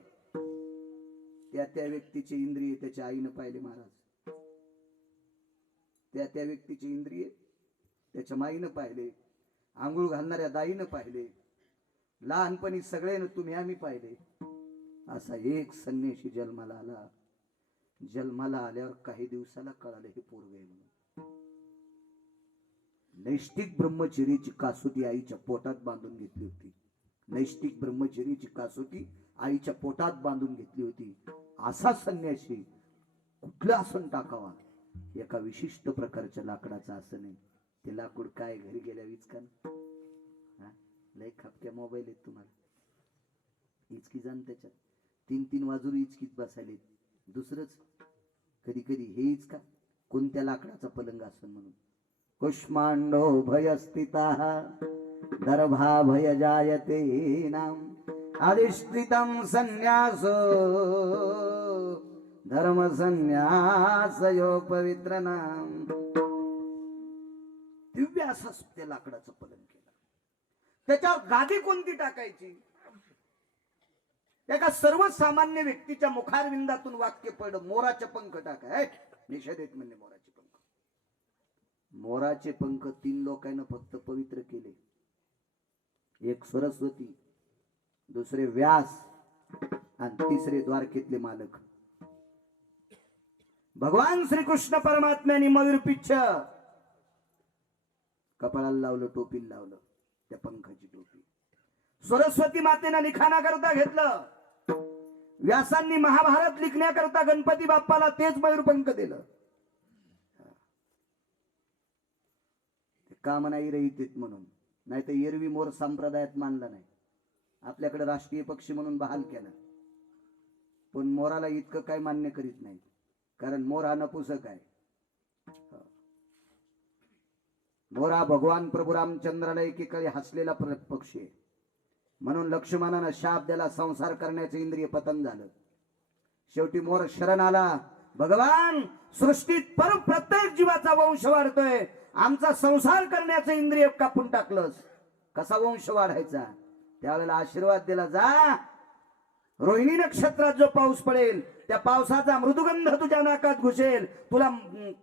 त्या व्यक्तीचे इंद्रिय त्याच्या आईनं पाहिले महाराज. त्या व्यक्तीचे इंद्रिय त्याच्या माईनं पाहिले. आंघोळ घालणाऱ्या दाईनं पाहिले. लहानपणी सगळ्यांना तुम्ही आम्ही पाहिले. असा एक संन्यासी जन्माला आला. जन्माला आल्यावर काही दिवसाला कळाले हे पोरग आहे म्हणून. नैष्टिक ब्रह्मचर्याची कसोटी आईच्या पोटात बांधून घेतली होती. नैष्टिक ब्रह्मचर्याची कसोटी आईच्या पोटात बांधून घेतली होती. असा संन्यासी कुठलं आसन टाकावा? एका विशिष्ट प्रकारच्या लाकडाचं आसन आहे. ते लाकूड काय घरी गेल्या विचकान लय खापक्या मोबाईल आहेत तुम्हाला, इचकी जाण त्याच्यात 3-3 वाजून इचकीत बसायले. दुसरंच कधी कधी हे इचका कोणत्या लाकडाचा पलंग आसन म्हणून. कुष्मांडो भय स्थिता दर्भा भय जायते नाम अधिष्ठितम संन्यासो धर्म संन्यास यो पवित्र नाम. दिव्य असं त्या लाकडाचं पलंग केलं. त्याच्यावर गादी कोणती टाकायची? एका सर्वसामान्य व्यक्तीच्या मुखारविंदातून वाक्य पडलं, मोराचे पंख टाकाय. निषेध येत म्हणले मोराचे पंख. मोराचे पंख 3 लोकांना फक्त पवित्र केले. एक सरस्वती, दुसरे व्यास आणि तिसरे द्वारकेतले मालक. भगवान श्रीकृष्ण परमात्म्याने मयूर पिच्छ कपाळाला लावलं, टोपीला लावलं, त्या पंखाची टोपी. सरस्वती मातेनं लिखाणा करता घेतलं. व्यासांनी महाभारत लिखण्याकरता गणपती बाप्पाला तेच मयूर पंख दिलं. काम नाही रहित म्हणून, नाही तर एरवी मोर संप्रदायात मानला नाही. आपल्याकडे राष्ट्रीय पक्षी म्हणून बहाल केला, पण मोराला इतकं काय मान्य करीत नाही, कारण मोर हा नपुसक आहे. मोर हा भगवान प्रभू रामचंद्राला एकेकाळी हसलेला पक्षी आहे. म्हणून लक्ष्मणानं शाप द्याला, संसार करण्याचं इंद्रिय पतन झालं. शेवटी मोर शरण आला, भगवान सृष्टीत प्रत्येक जीवाचा वंश वाढतोय, आमचा संसार करण्याचं इंद्रिय कापून टाकलंस, कसा वंश वाढायचा? त्यावेळेला आशीर्वाद दिला, जा रोहिणी नक्षत्रात जो पाऊस पडेल त्या पावसाचा मृदुगंध तुझ्या नाकात घुसेल, तुला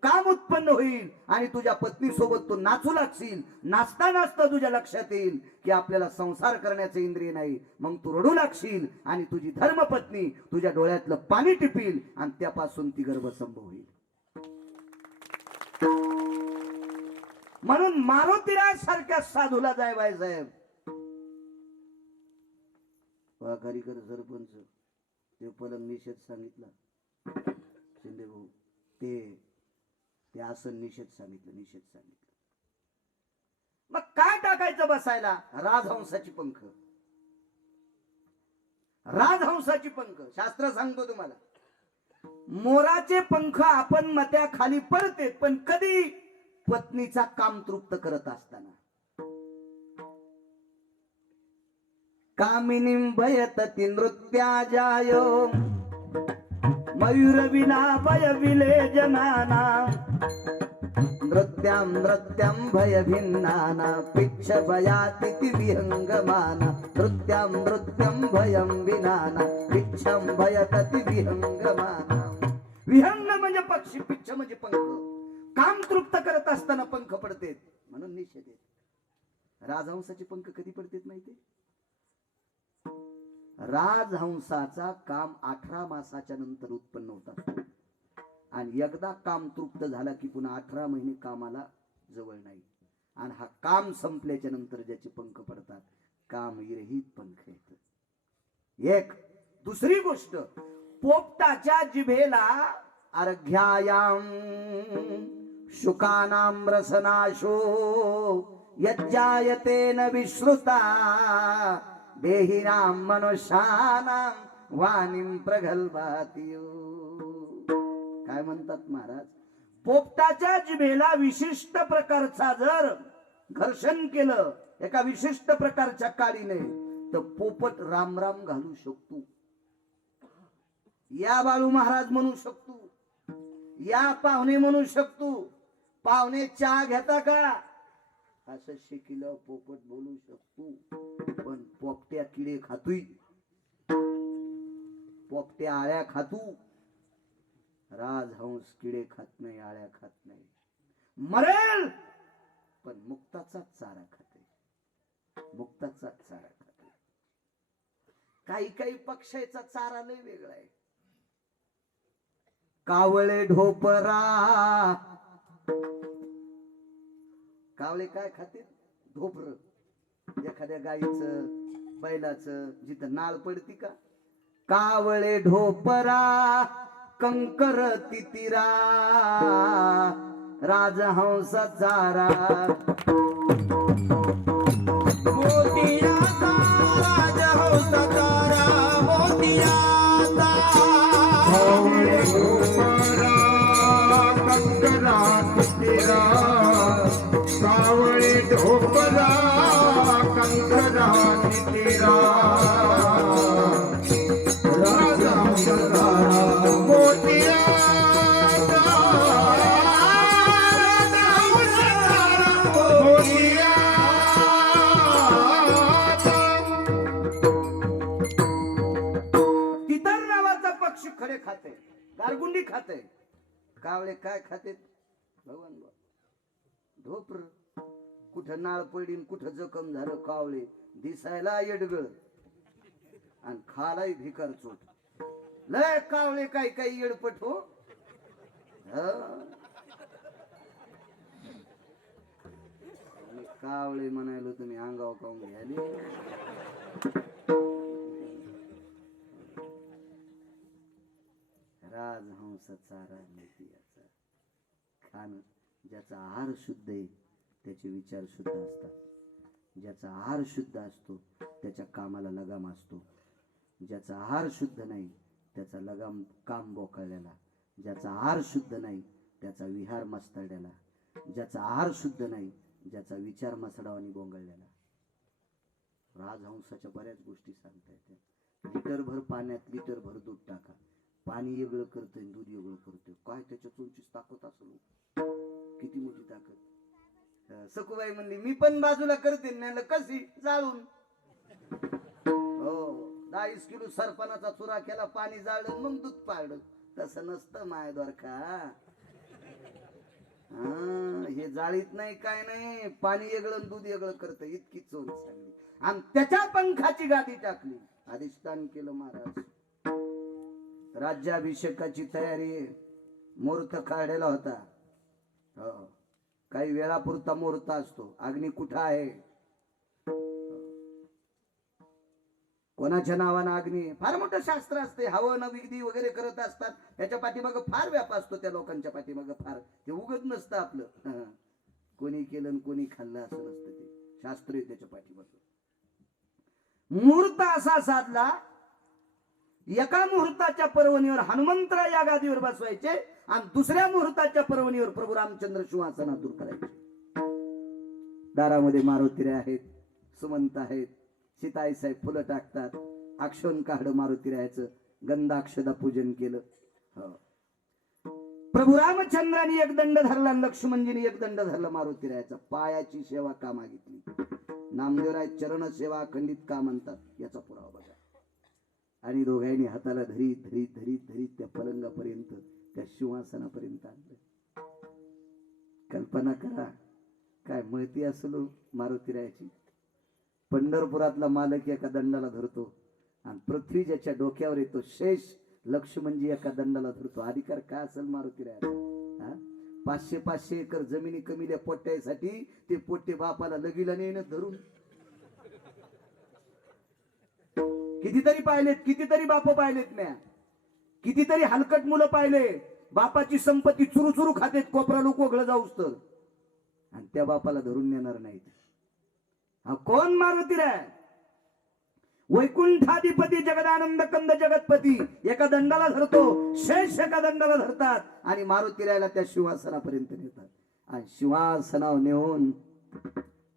काम उत्पन्न होईल आणि तुझ्या पत्नी सोबत तू नाचू लागशील. नाचता नाचता तुझ्या लक्षात येईल की आपल्याला संसार करण्याचे इंद्रिय नाही. मग तू रडू लागशील आणि तुझी धर्मपत्नी तुझ्या डोळ्यातलं पाणी टिपील आणि त्यापासून ती गर्भसंभव होईल. म्हणून मारुतीराज सारख्या साधूला जाय बाईसाहेब. वाघारीकर सरपंच ते पलंग निषेध सांगितला, शिंदे भाऊ ते आसन निषेध सांगितलं. मग काय टाकायचं बसायला? राजहंसाची पंख. राजहंसाची पंख शास्त्र सांगतो तुम्हाला. मोराचे पंख आपण मत्या खाली पडते, पण कधी? पत्नीचा काम तृप्त करत असताना. कामिनीं भयतति नृत्याजायो मयूर विना भय विलेजनाना नृत्यां भय भिन्नाना पिच्छ भयातिथि विहंगमाना नृत्यां भयं विनाना पिच्छं भयतति विहंगमाना. विहंग म्हणजे पक्षी, पिच्छ म्हणजे पंख. काम तृप्त करत असताना पंख पडतेत म्हणून निषेध आहे. राजहंसाचे पंख कधी पडतेत माहिती? राजहंसाचा काम 18 मासाच्या नंतर उत्पन्न होतात आणि एकदा काम तृप्त झाला की पुन्हा 18 महिने कामाला जवळ नाही. आणि हा काम संपल्याच्या नंतर ज्याचे पंख पडतात, काम विरहित पंख येत. एक दुसरी गोष्ट, पोपटाच्या जिभेला अर्घ्यायाम शुकानाम रसनाशो यज्जायते न विश्रुता देहिनाम मनुष्यानाम वाणीं प्रगल्भातियो. काय म्हणतात महाराज? पोपटाच्या जिभेला विशिष्ट प्रकारचा जर घर्षण केलं एका विशिष्ट प्रकारच्या काडीने तर पोपट राम राम घालू शकतो. या बाळू महाराज म्हणू शकतो, या पाहुणे म्हणू शकतो. पाहुणे चहा घेता का असं शिकिलं पोपट बोलू शकतो. पण पोपट्या किडे खातोय, पोपट्या आळ्या खातू. राजहंस किडे खात नाही, आळ्या खात नाही, मरेल पण मुक्ताचा चारा खाते. मुक्ताचा चारा खाते. काही काही पक्ष्याचा चारा लय वेगळा आहे. कावळे ढोपरा कावळे काय खाते? ढोपर. एखाद्या गाईचं बैलाचं जिथं नाळ पडती का, कावळे ढोपरा कंकर तितिरा राजहंस चारा. मोतियाचा राजहंस तारा, मोतियाचा कावळे ढोपरा कंकरा तितिरा, कावळे ढोपरा कंकरा तितिरा राजहंस तारा. मोतियाचा राजहंस तारा, मोतियाचा. तितर नावाचा पक्षी खडे खाते, गारगुंडी खाते. कावळे काय खाते? भगवान ढोपर. कुठं नाळ पडीन, कुठं जखम झालं, कावळे दिसायला येडगळ आणि खालाय भिकार चोट. लय कावळे काय काय येडपट हो. कावळे म्हणायलो तुम्ही अंगाव काऊन घ्याले. राजहंस चारा मोतियाचा. खाणं ज्याचा आहार शुद्ध आहे त्याचे विचार शुद्ध असतात. ज्याचा आहार शुद्ध असतो त्याच्या कामाला लगाम असतो. ज्याचा आहार शुद्ध नाही त्याचा लगाम काम बोकळलेला. ज्याचा आहार शुद्ध नाही त्याचा विहार मस्तरड्याला. ज्याचा आहार शुद्ध नाही ज्याचा विचार मसडावानी गोंगळलेला. राजहंसाच्या बऱ्याच गोष्टी सांगता येतात. लिटरभर पाण्यात लिटरभर दूध टाका, पाणी वेगळं करतंय दूध वेगळं करतोय. काय त्याच्या चोचीच ताकद असेल, किती मोठी ताकद. सखूबाई म्हणली मी पण बाजूला करते ना, कशी जाळून. हो 10 किलो सरपणाचा चुरा केला, पाणी जाळलं मग दूध पाळलं. तसं नसतं माय द्वारका. हे जाळीत नाही काय नाही, पाणी वेगळं दूध वेगळं करतं. इतकी चोरी सांगली आणि त्याच्या पंखाची गादी टाकली. अधिष्ठान केलं महाराज. राज्याभिषेकाची तयारी, मुहूर्त काढलेला होता. हो काही वेळापुरता मुहूर्त असतो. अग्नी कुठं आहे, कोणाच्या नावानं अग्नी. फार मोठं शास्त्र असते. हवन विधी वगैरे करत असतात. त्याच्या पाठीमागं फार व्याप असतो. त्या लोकांच्या पाठीमागं फार ते उगत नसतं आपलं. कोणी केलं आणि कोणी खाल्लं असं नसतं. ते शास्त्र आहे त्याच्या पाठीमागं. मुहूर्त असा साधला, एका मुहूर्ताच्या पर्वणीवर हनुमंतराय या गादीवर बसवायचे आणि दुसऱ्या मुहूर्ताच्या पर्वणीवर प्रभू रामचंद्र सिंहासनातूर करायचे. दारामध्ये मारुतीरे आहेत, सुमंत आहेत, सीताई साहेब फुलं टाकतात. अक्षण काढ मारुतीरायाचं, गंधाक्षदा पूजन केलं. प्रभू रामचंद्राने एक दंड धरला, लक्ष्मणजीने एक दंड धरला मारुतीरायाचा. पायाची सेवा का मागितली. नामदेवराय चरण सेवा अखंडित का म्हणतात याचा पुरावा बघा. आणि दोघांनी हाताला धरीत धरीत धरीत धरीत त्या पलंगापर्यंत, त्या सिंहासनापर्यंत आणलं. कल्पना करा काय मळती असलो मारुतीरायाची. पंढरपुरातला मालक एका दंडाला धरतो आणि पृथ्वी ज्याच्या डोक्यावर येतो शेष लक्ष्मणजी एका दंडाला धरतो. अधिकार काय असेल मारुतीरायाचा. 500 एकर जमिनी कमील्या पोट्यासाठी ते पोट्टे बापाला लगीला नेणं धरून. कितीतरी पाहिलेत, कितीतरी बाप पाहिलेत म्या, कितीतरी हलकट मुलं पाहिले. बापाची संपत्ती चुरू चुरू खातेत, कोपरा लोक ओघळ जाऊस तर, आणि त्या बापाला धरून नेणार नाहीत. हा कोण मारुतीराय? वैकुंठाधिपती जगदानंद कंद जगतपती एका दंडाला धरतो, शेष एका दंडाला धरतात आणि मारुतीरायाला त्या सिंहासनापर्यंत नेतात. आणि सिंहासनावर नेऊन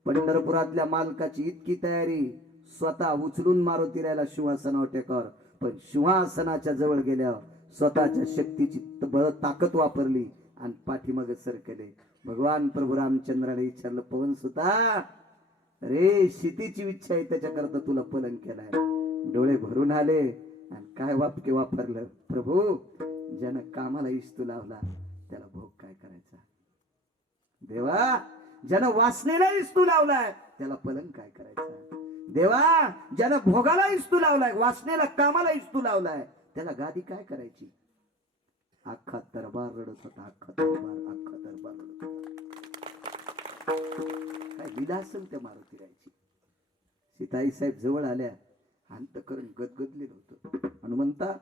पंढरपुरातल्या मालकाची इतकी तयारी, स्वतः उचलून मारुतीरायाला सिंहासनावर टेकावर. पण सिंहासनाच्या जवळ गेल्यावर स्वतःच्या शक्तीची ताकद वापरली आणि पाठीमागे सरकले. भगवान प्रभू रामचंद्राने विचारलं, पवन सुता रे, शेतीची इच्छा आहे त्याच्याकरता तुला पलंग केलाय. डोळे भरून आले आणि काय वाक्य वापरलं, प्रभू ज्यानं कामाला इस्तू लावला त्याला भोग काय करायचा. देवा ज्यानं वासनेला इस्तू लावलाय त्याला पलंग काय करायचा. देवा ज्यानं भोगाला इस्तू लावलाय, वासनेला कामाला इस्तू लावलाय, त्याला गादी काय करायची. अख्खा दरबार रडत होता. अख्खा दरबार रडत होता. लीला असेल त्या मारुतीरायाची. सीताई साहेब जवळ आल्या, अंतकरण गदगदलेलं होतं. हनुमंता,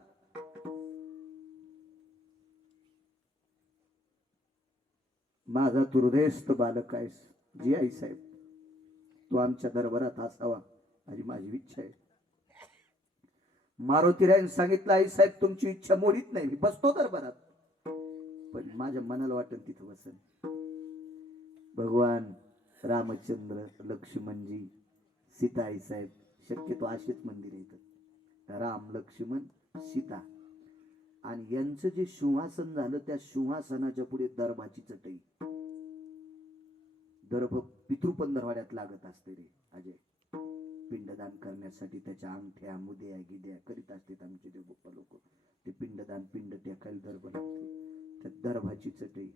माझा तू हृदयस्थ बालक आहेस. जी आई साहेब, तू आमच्या दरबारात असावा अशी माझी इच्छा आहे. मारुतीरायाने सांगितलं, आई साहेब तुमची इच्छा मोडीत नाही, मी बसतो दरबारात, पण माझ्या मनाला वाटेल तिथं बसेल. भगवान रामचंद्र, लक्ष्मणजी, सीता आई साहेब, शक्यतो असेच मंदिर येतात. राम, लक्ष्मण, सीता, आणि यांचं जे सिंहासन झालं त्या सिंहासनाच्या पुढे दर्भाची चटई. दर्भ पितृपंधरवाड्यात लागत असते रे अजय. पिंडदान करण्यासाठी त्याच्या अंगठ्या, मुद्या, गिद्या करीत असतात आमचे देवबाप्पा लोक. ते पिंडदान, पिंड टेकायला दर्भ लागते. त्या दर्भाची चटई,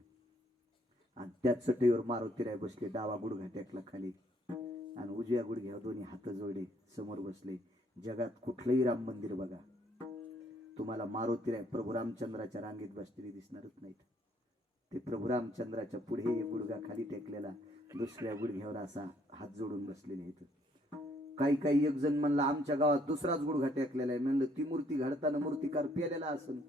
आणि त्या चटईवर मारुतीराय बसले. डावा गुडघा टेकला खाली आणि उजव्या गुडघ्यावर दोन्ही हात जोडे समोर बसले. जगात कुठलंही राम मंदिर बघा, तुम्हाला मारुतीराय प्रभू रामचंद्राच्या रांगेत बसलेले दिसणारच नाहीत. ते प्रभू रामचंद्राच्या पुढे एक गुडघा खाली टेकलेला, दुसऱ्या गुडघ्यावर असा हात जोडून बसलेले आहेत. काही एक जण म्हणला आमच्या गावात दुसराच गुडघा टेकलेला आहे. म्हणलं ती मूर्ती घडताना मूर्तिकार पेलेला असेल.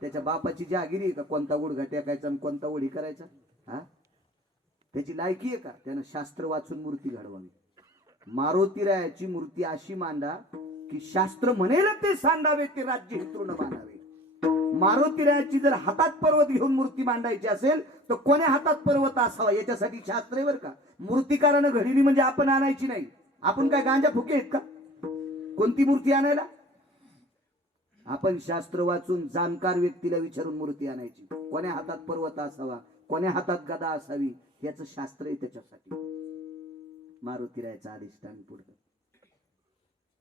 त्याच्या बापाची जहागिरी आहे का कोणता गुडघा टेकायचा आणि कोणता ओढी करायचा? त्याची लायकी आहे का? त्यानं शास्त्र वाचून मूर्ती घडवावी. मारुतीरायाची मूर्ती अशी मांडा की शास्त्र म्हणेल ते सांडावे, ते राज्य हितून मानावे. मारुतीरायाची जर हातात पर्वत घेऊन मूर्ती मांडायची असेल तर कोण्या हातात पर्वत असावा याच्यासाठी शास्त्र आहे बरं का. मूर्तिकारानं घडली म्हणजे आपण आणायची नाही. आपण काय गांजा फुके आहेत का कोणती मूर्ती आणायला? आपण शास्त्र वाचून जाणकार व्यक्तीला विचारून मूर्ती आणायची. कोण्या हातात पर्वत असावा, कोण्या हातात गदा असावी, याचं शास्त्र आहे त्याच्यासाठी. मारुतीरायाचं अधिष्ठान पुढे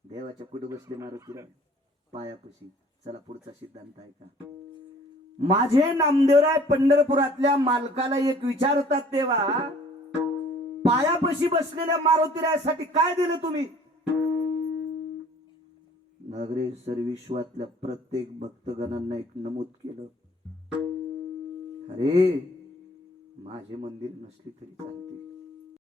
देवाच्या कुठे बसले मारुतीराय? पायापाशी. चला पुढचा सिद्धांत आहे का? माझे नामदेवराय पंढरपुरातल्या मालकाला एक विचारतात तेव्हा, पायापाशी बसलेल्या मारुतीरायासाठी काय दिलं तुम्ही? नगरेश्वर विश्वातल्या प्रत्येक भक्तगणांना एक नमूद केलं, अरे माझे मंदिर नसली तरी चालते,